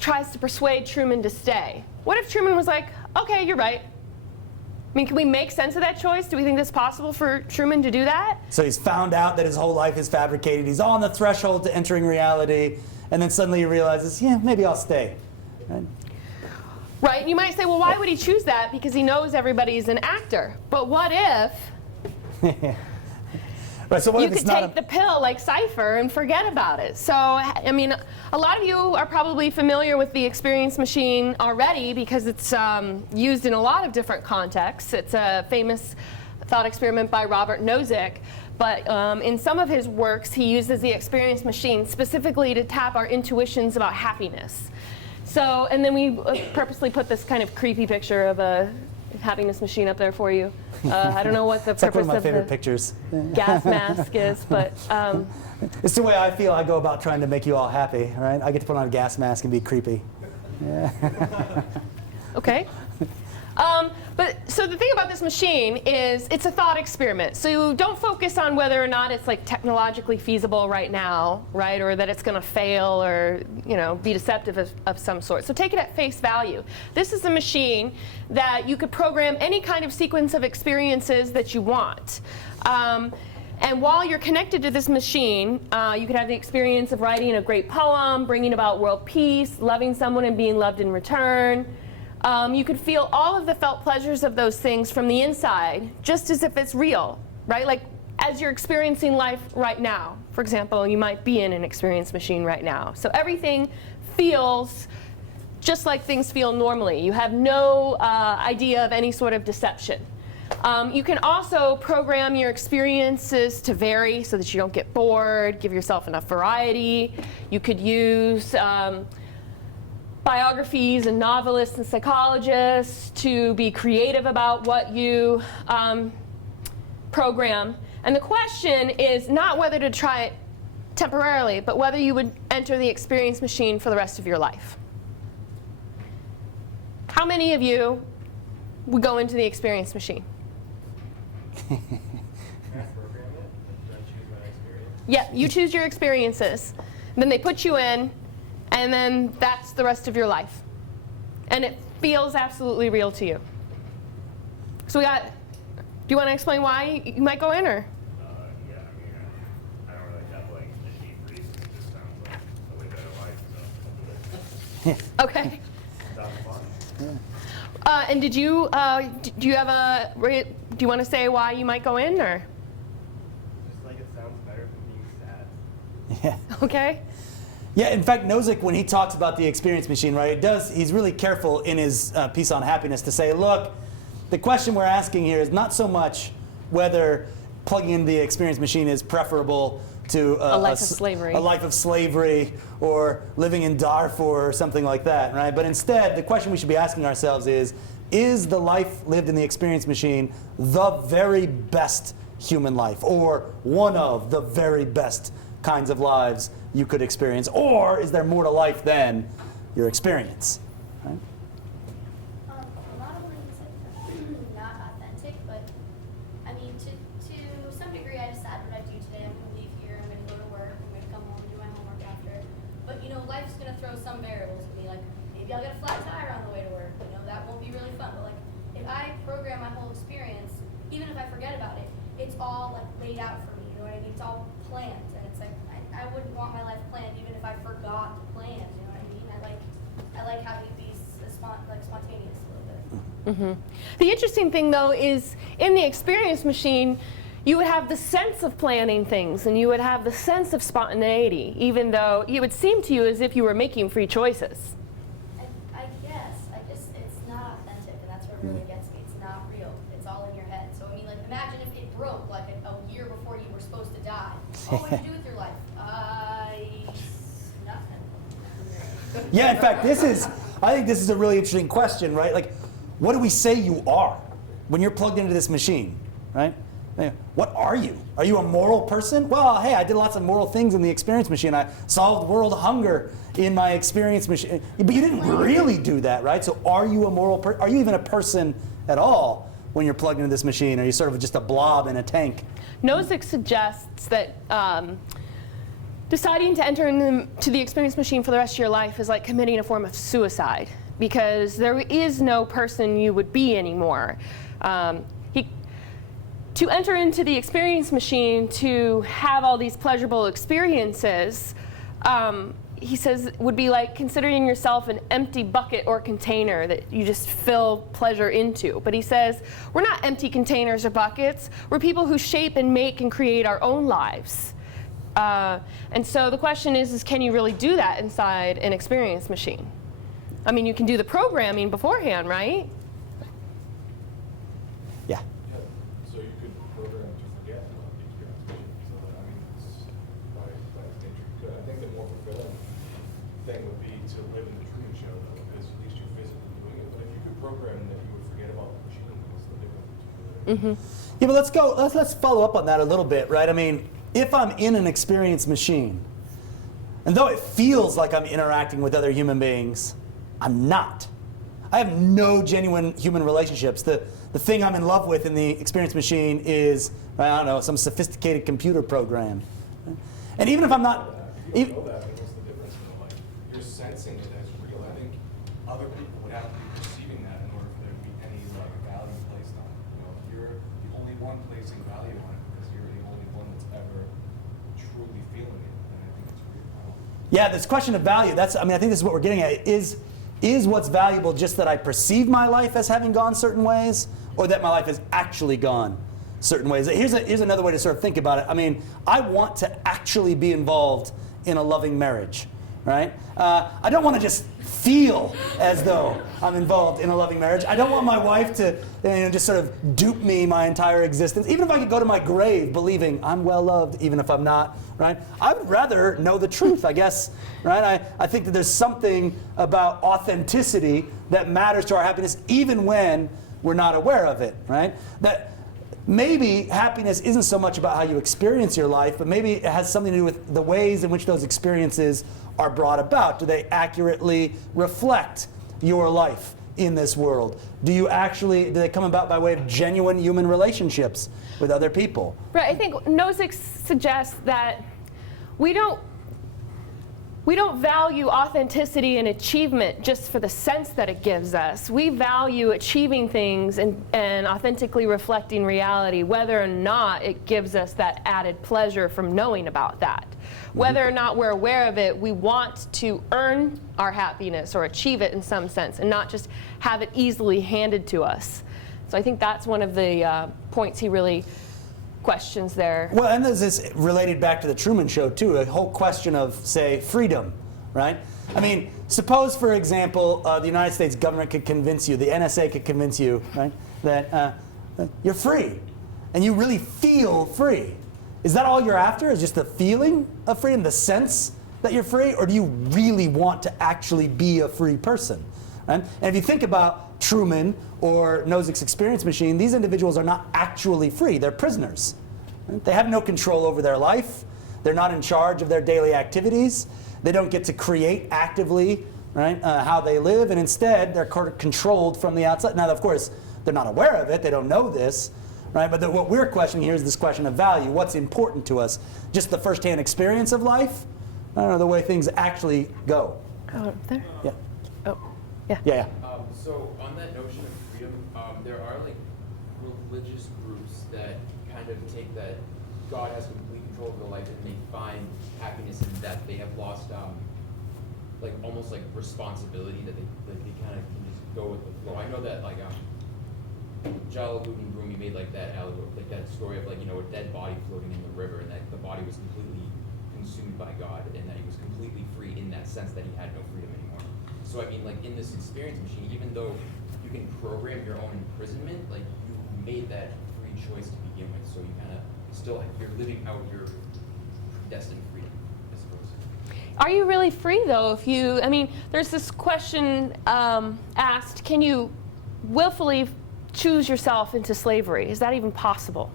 tries to persuade Truman to stay. What if Truman was like, okay, you're right. I mean, can we make sense of that choice? Do we think that's possible for Truman to do that? So he's found out that his whole life is fabricated. He's on the threshold to entering reality, and then suddenly he realizes, yeah, maybe I'll stay. Right, and you might say, well, why would he choose that? Because he knows everybody's an actor. But what if right, so what you if it's could take the pill like Cypher and forget about it? So, I mean, a lot of you are probably familiar with the experience machine already because it's used in a lot of different contexts. It's a famous thought experiment by Robert Nozick. But in some of his works, he uses the experience machine specifically to tap our intuitions about happiness. So, and then we purposely put this kind of creepy picture of a happiness machine up there for you. I don't know what the it's like purpose one of my of favorite the pictures. gas mask is, but it's the way I feel I go about trying to make you all happy, right? I get to put on a gas mask and be creepy. Yeah. Okay. But so the thing about this machine is it's a thought experiment. So you don't focus on whether or not it's like technologically feasible right now, right? Or that it's going to fail or, you know, be deceptive of some sort. So take it at face value. This is a machine that you could program any kind of sequence of experiences that you want. And while you're connected to this machine, you could have the experience of writing a great poem, bringing about world peace, loving someone and being loved in return. You could feel all of the felt pleasures of those things from the inside, just as if it's real, right? Like as you're experiencing life right now. For example, you might be in an experience machine right now. So everything feels just like things feel normally. You have no idea of any sort of deception. You can also program your experiences to vary so that you don't get bored, give yourself enough variety. You could use biographies and novelists and psychologists to be creative about what you program. And the question is not whether to try it temporarily, but whether you would enter the experience machine for the rest of your life. How many of you would go into the experience machine? Yeah, you choose your experiences. Then they put you in, and then that's the rest of your life. And it feels absolutely real to you. So we got, do you want to explain why you might go in, or? Yeah, I mean, I don't really have like a deep reason. It just sounds like a way better life, so. Okay. Sounds fun. And did you, do you have a, do you want to say why you might go in, or? Just like it sounds better than being sad. Yeah. Okay. Yeah, in fact, Nozick, when he talks about the experience machine, right, he's really careful in his piece on happiness to say, look, the question we're asking here is not so much whether plugging in the experience machine is preferable to a life of slavery. A life of slavery or living in Darfur or something like that, right? But instead, the question we should be asking ourselves is the life lived in the experience machine the very best human life, or one of the very best kinds of lives you could experience, or is there more to life than your experience? Right? A lot of ways it's not authentic, but I mean, to some degree, I decide what I do today. I'm going to leave here, I'm going to go to work, I'm going to come home and do my homework after. But you know, life's going to throw some variables at me, like maybe I'll get a flat tire on the way to work. You know, that won't be really fun. But like, if I program my whole experience, even if I forget about it, it's all like laid out for me. You know what I mean? It's all planned, and it's like I wouldn't want my life planned even if I forgot to plan. You know what I mean? I like having it be spontaneous a little bit. Mm-hmm. The interesting thing, though, is in the experience machine, you would have the sense of planning things, and you would have the sense of spontaneity, even though it would seem to you as if you were making free choices. I guess. It's not authentic, and that's what really gets me. It's not real. It's all in your head. So, I mean, like, imagine if it broke, like, a year before you were supposed to die. Oh, what did you do with your life? Nothing. Yeah, in fact, I think this is a really interesting question, right? Like, what do we say you are when you're plugged into this machine, right? What are you? Are you a moral person? Well, hey, I did lots of moral things in the experience machine. I solved world hunger in my experience machine. But you didn't really do that, right? So are you a moral person? Are you even a person at all when you're plugged into this machine? Or are you sort of just a blob in a tank? Nozick suggests that deciding to enter into the experience machine for the rest of your life is like committing a form of suicide, because there is no person you would be anymore. To enter into the experience machine to have all these pleasurable experiences, he says, would be like considering yourself an empty bucket or container that you just fill pleasure into. But he says, we're not empty containers or buckets. We're people who shape and make and create our own lives. And so the question is can you really do that inside an experience machine? I mean, you can do the programming beforehand, right? Yeah. So you could program to forget about the experience machine. So I mean, it's by nature you could. I think the more fulfilling thing would be to live in the Truman Show, though, because at least you're physically doing it. But if you could program that you would forget about the machine, what's the difference between Yeah, but let's follow up on that a little bit, right? I mean, if I'm in an experience machine, and though it feels like I'm interacting with other human beings, I'm not. I have no genuine human relationships. The thing I'm in love with in the experience machine is, I don't know, some sophisticated computer program. And even if I'm not... You don't know that, then what's the difference in the life? You're sensing it as real. I think other people would have to be perceiving that in order for there to be any like value placed on it. You know, if you're the only one placing value on it because you're the only one that's ever truly feeling it, then I think it's real. Yeah, this question of value, I think this is what we're getting at. Is what's valuable just that I perceive my life as having gone certain ways, or that my life has actually gone certain ways? Here's another way to sort of think about it. I mean, I want to actually be involved in a loving marriage, right? I don't want to just feel as though I'm involved in a loving marriage. I don't want my wife to just sort of dupe me my entire existence. Even if I could go to my grave believing I'm well loved, even if I'm not, right? I would rather know the truth, I guess, right? I think that there's something about authenticity that matters to our happiness even when we're not aware of it, right? That maybe happiness isn't so much about how you experience your life, but maybe it has something to do with the ways in which those experiences are brought about. Do they accurately reflect your life in this world? Do they come about by way of genuine human relationships with other people? Right, I think Nozick suggests that we don't value authenticity and achievement just for the sense that it gives us. We value achieving things and authentically reflecting reality, whether or not it gives us that added pleasure from knowing about that. Whether or not we're aware of it, we want to earn our happiness or achieve it in some sense and not just have it easily handed to us. So I think that's one of the points he really questions there. Well, and there's this related back to the Truman Show too, a whole question of, say, freedom, right? I mean, suppose, for example, the United States government could convince you, the NSA could convince you, right, that you're free, and you really feel free. Is that all you're after, is just the feeling of freedom, the sense that you're free, or do you really want to actually be a free person? Right? And if you think about Truman or Nozick's experience machine, these individuals are not actually free. They're prisoners. Right? They have no control over their life. They're not in charge of their daily activities. They don't get to create actively, right, how they live, and instead they're controlled from the outside. Now, of course, they're not aware of it. They don't know this. Right? But what we're questioning here is this question of value. What's important to us? Just the first-hand experience of life? I don't know, the way things actually go. Oh, there? Yeah. Oh, yeah. Yeah. So on that notion of freedom, there are like religious groups that kind of take that God has complete control of their life and they find happiness in that they have lost like almost like responsibility, that they kind of can just go with the flow. I know that like Jal and Rumi made like that allegory, like that story of like, you know, a dead body floating in the river, and that the body was completely consumed by God, and that he was completely free in that sense that he had no freedom anymore. So I mean, like in this experience machine, even though you can program your own imprisonment, like you made that free choice to begin with, so you kind of still, you're living out your predestined freedom, I suppose. Are you really free though? If you, I mean, there's this question asked, can you willfully choose yourself into slavery? Is that even possible?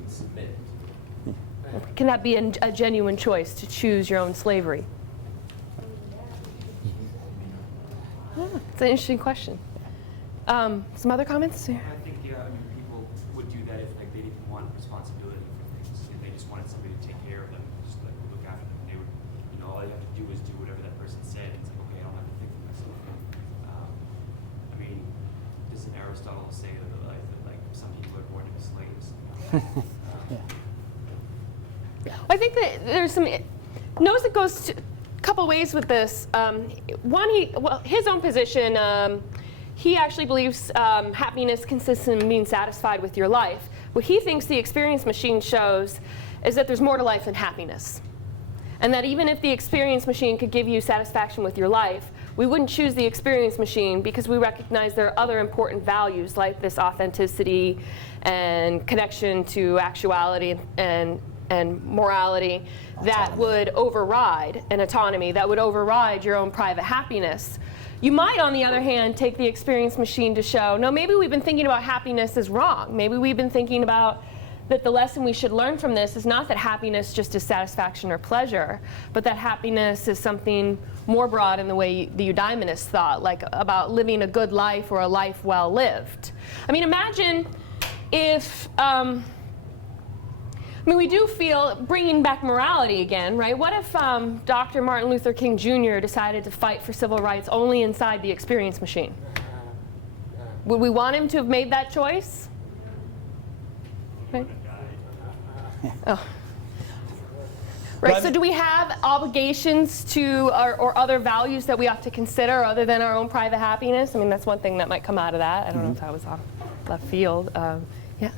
You can submit. Can that be a genuine choice to choose your own slavery? Yeah, it's an interesting question. Some other comments? I think people would do that if like they didn't want responsibility for things. If they just wanted somebody to take care of them, just like look after them. They would, you know, all you have to do is do whatever that person said. It's like, okay, I don't have to think for myself. I mean, doesn't Aristotle say that like some people are born to be slaves? I think that there's some notice that goes a couple ways with this. One, his own position, he actually believes happiness consists in being satisfied with your life. What he thinks the experience machine shows is that there's more to life than happiness. And that even if the experience machine could give you satisfaction with your life, we wouldn't choose the experience machine because we recognize there are other important values like this authenticity and connection to actuality and morality that would override an autonomy, that would override your own private happiness. You might, on the other hand, take the experience machine to show, no, maybe we've been thinking about happiness as wrong. Maybe we've been thinking about that the lesson we should learn from this is not that happiness just is satisfaction or pleasure, but that happiness is something more broad in the way the eudaimonists thought, like about living a good life or a life well lived. I mean, imagine if, I mean, we do feel, bringing back morality again, right? What if Dr. Martin Luther King Jr. decided to fight for civil rights only inside the experience machine? Would we want him to have made that choice? Right. Oh. Right, so do we have obligations to, or other values that we ought to consider other than our own private happiness? I mean, that's one thing that might come out of that. I don't know if that was off left field. Yeah. Yeah,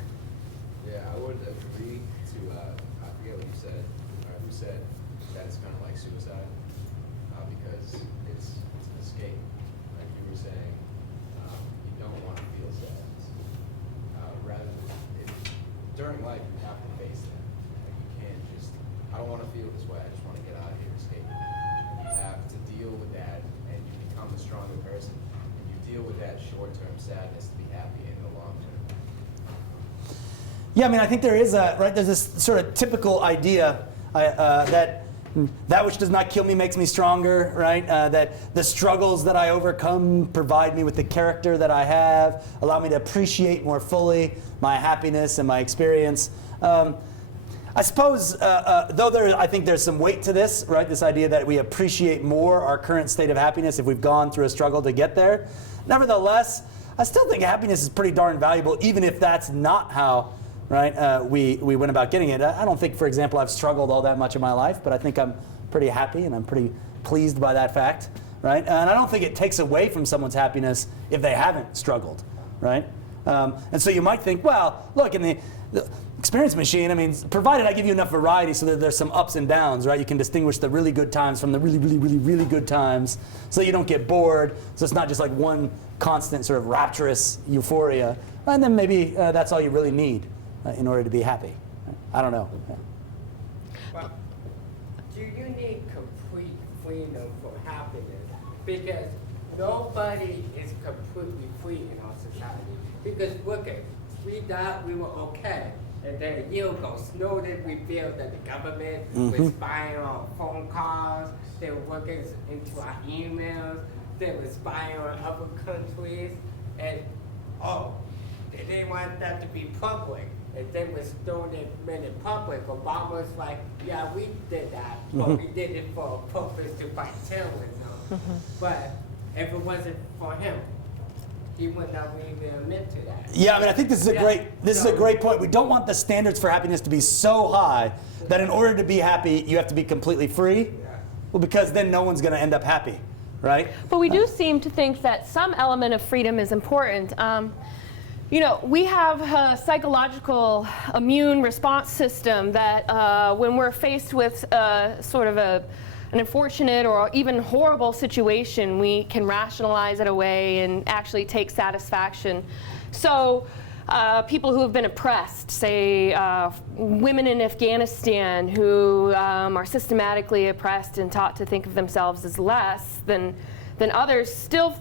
I would agree to, I forget what you said, who said that it's kind of like suicide, because it's an escape. Like you were saying, you don't want to feel sadness. Rather than, during life, you have to face that. Like you can't just, I don't want to feel this way, I just want to get out of here, escape. You have to deal with that, and you become a stronger person. And you deal with that short-term sadness to be happy in the long term. Yeah, I mean, I think there is there's this sort of typical idea that which does not kill me makes me stronger, right? That the struggles that I overcome provide me with the character that I have, allow me to appreciate more fully my happiness and my experience. I suppose, though I think there's some weight to this, right? This idea that we appreciate more our current state of happiness if we've gone through a struggle to get there. Nevertheless, I still think happiness is pretty darn valuable, even if that's not how, right, we went about getting it. I don't think, for example, I've struggled all that much in my life, but I think I'm pretty happy and I'm pretty pleased by that fact, right? And I don't think it takes away from someone's happiness if they haven't struggled, right? And so you might think, well, look, in the experience machine, I mean, provided I give you enough variety so that there's some ups and downs, right? You can distinguish the really good times from the really, really, really, really good times so you don't get bored. So it's not just like one constant sort of rapturous euphoria. And then maybe that's all you really need in order to be happy. I don't know. Yeah. Well, do you need complete freedom for happiness? Because nobody is completely free in our society. Because look at, we thought we were okay. And then a year ago, Snowden revealed that the government was spying on phone calls, they were working into our emails, they were spying on other countries, and they didn't want that to be public. And then when Snowden made it public, Obama was like, yeah, we did that, but we did it for a purpose to fight terrorism. But if it wasn't for him, he would not even admit to that. Yeah, I mean, I think this is a great point. We don't want the standards for happiness to be so high that in order to be happy, you have to be completely free. Well, because then no one's going to end up happy, right? But we do seem to think that some element of freedom is important. You know, we have a psychological immune response system that when we're faced with sort of an unfortunate or even horrible situation, we can rationalize it away and actually take satisfaction. So people who have been oppressed, say women in Afghanistan who are systematically oppressed and taught to think of themselves as less than others, still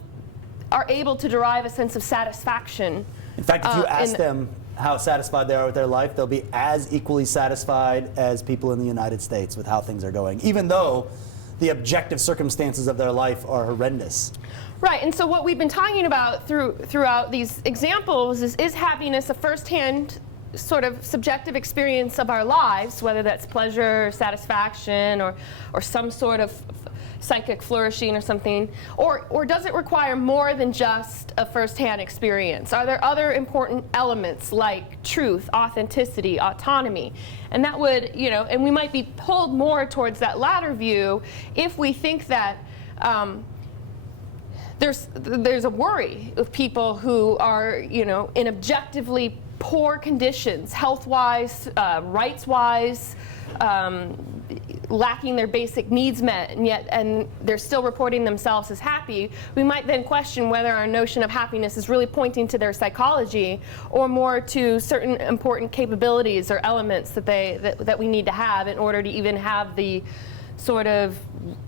are able to derive a sense of satisfaction. In fact, if you ask them how satisfied they are with their life, they'll be as equally satisfied as people in the United States with how things are going, even though the objective circumstances of their life are horrendous. Right, and so what we've been talking about throughout these examples is happiness a firsthand sort of subjective experience of our lives, whether that's pleasure or satisfaction or some sort of psychic flourishing or something, or does it require more than just a firsthand experience? Are there other important elements like truth, authenticity, autonomy? And that would, you know, and we might be pulled more towards that latter view if we think that there's a worry of people who are, you know, in objectively poor conditions, health-wise, rights-wise, lacking their basic needs met, and they're still reporting themselves as happy. We might then question whether our notion of happiness is really pointing to their psychology or more to certain important capabilities or elements that we need to have in order to even have the sort of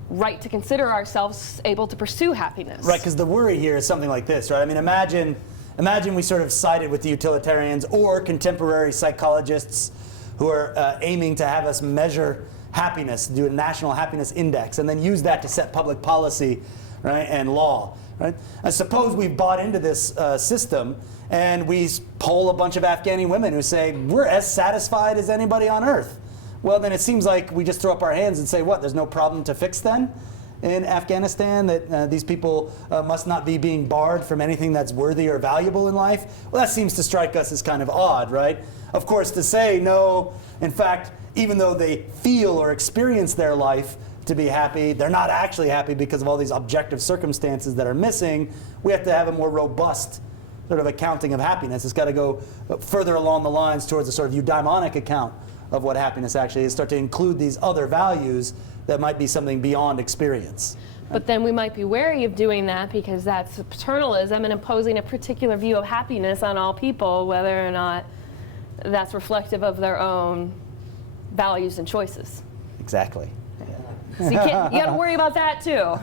right to consider ourselves able to pursue happiness. Right, because the worry here is something like this, right? I mean, imagine we sort of sided with the utilitarians or contemporary psychologists who are aiming to have us measure happiness, do a national happiness index, and then use that to set public policy, right, and law. Right? And suppose we've bought into this system and we poll a bunch of Afghani women who say, we're as satisfied as anybody on earth. Well, then it seems like we just throw up our hands and say, what, there's no problem to fix then in Afghanistan, that these people must not be being barred from anything that's worthy or valuable in life? Well, that seems to strike us as kind of odd, right? Of course, to say no, in fact, even though they feel or experience their life to be happy, they're not actually happy because of all these objective circumstances that are missing. We have to have a more robust sort of accounting of happiness. It's got to go further along the lines towards a sort of eudaimonic account of what happiness actually is, start to include these other values that might be something beyond experience. But then we might be wary of doing that because that's paternalism and imposing a particular view of happiness on all people, whether or not that's reflective of their own values and choices. Exactly. So you got to worry about that too.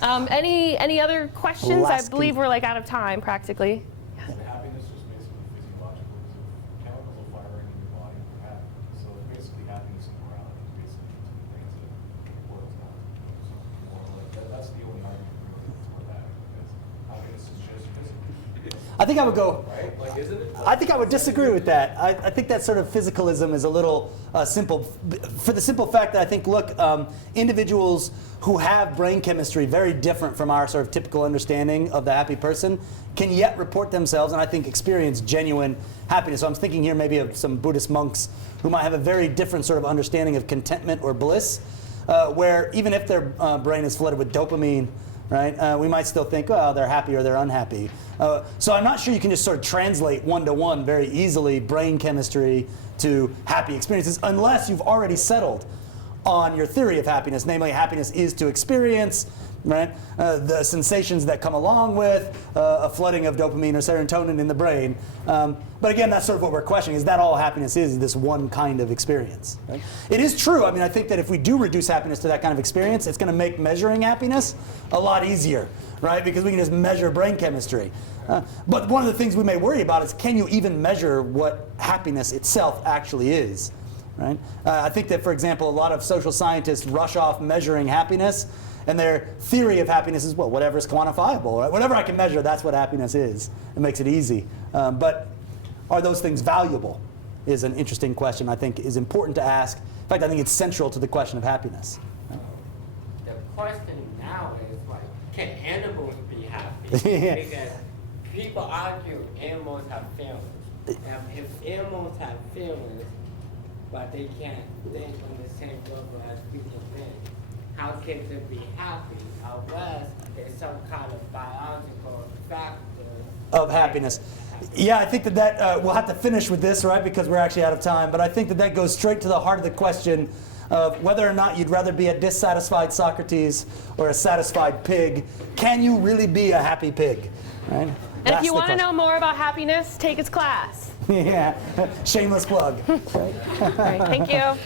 Any other questions? I believe we're like out of time practically. Happiness is basically physiological because chemicals are firing in your body for happiness. So basically happiness and morality is basically two things that the world's not. So more like that's the only argument really for that, because happiness is just physical. I think I would go. Right? Like, isn't it? I think I would disagree with that. I think that sort of physicalism is a little simple, for the simple fact that I think, look, individuals who have brain chemistry very different from our sort of typical understanding of the happy person can yet report themselves and I think experience genuine happiness. So I'm thinking here maybe of some Buddhist monks who might have a very different sort of understanding of contentment or bliss, where even if their brain is flooded with dopamine, right, we might still think, oh, they're happy or they're unhappy. So I'm not sure you can just sort of translate one-to-one very easily brain chemistry to happy experiences unless you've already settled on your theory of happiness, namely happiness is to experience, right, the sensations that come along with a flooding of dopamine or serotonin in the brain. But again, that's sort of what we're questioning. Is that all happiness is this one kind of experience? Right? It is true. I mean, I think that if we do reduce happiness to that kind of experience, it's going to make measuring happiness a lot easier, right? Because we can just measure brain chemistry. But one of the things we may worry about is, can you even measure what happiness itself actually is? Right? I think that, for example, a lot of social scientists rush off measuring happiness, and their theory of happiness is, well, whatever is quantifiable. Right? Whatever I can measure, that's what happiness is. It makes it easy. But are those things valuable is an interesting question I think is important to ask. In fact, I think it's central to the question of happiness. Right? The question now is, like, can animals be happy? Because people argue animals have feelings. And if animals have feelings, but they can't think on the same level as people think, how can they be happy unless there's some kind of biological factor Of happiness. Yeah, I think that we'll have to finish with this, right, because we're actually out of time. But I think that goes straight to the heart of the question of whether or not you'd rather be a dissatisfied Socrates or a satisfied pig. Can you really be a happy pig? Right? And if you want to know more about happiness, take his class. Yeah, shameless plug. All right, thank you.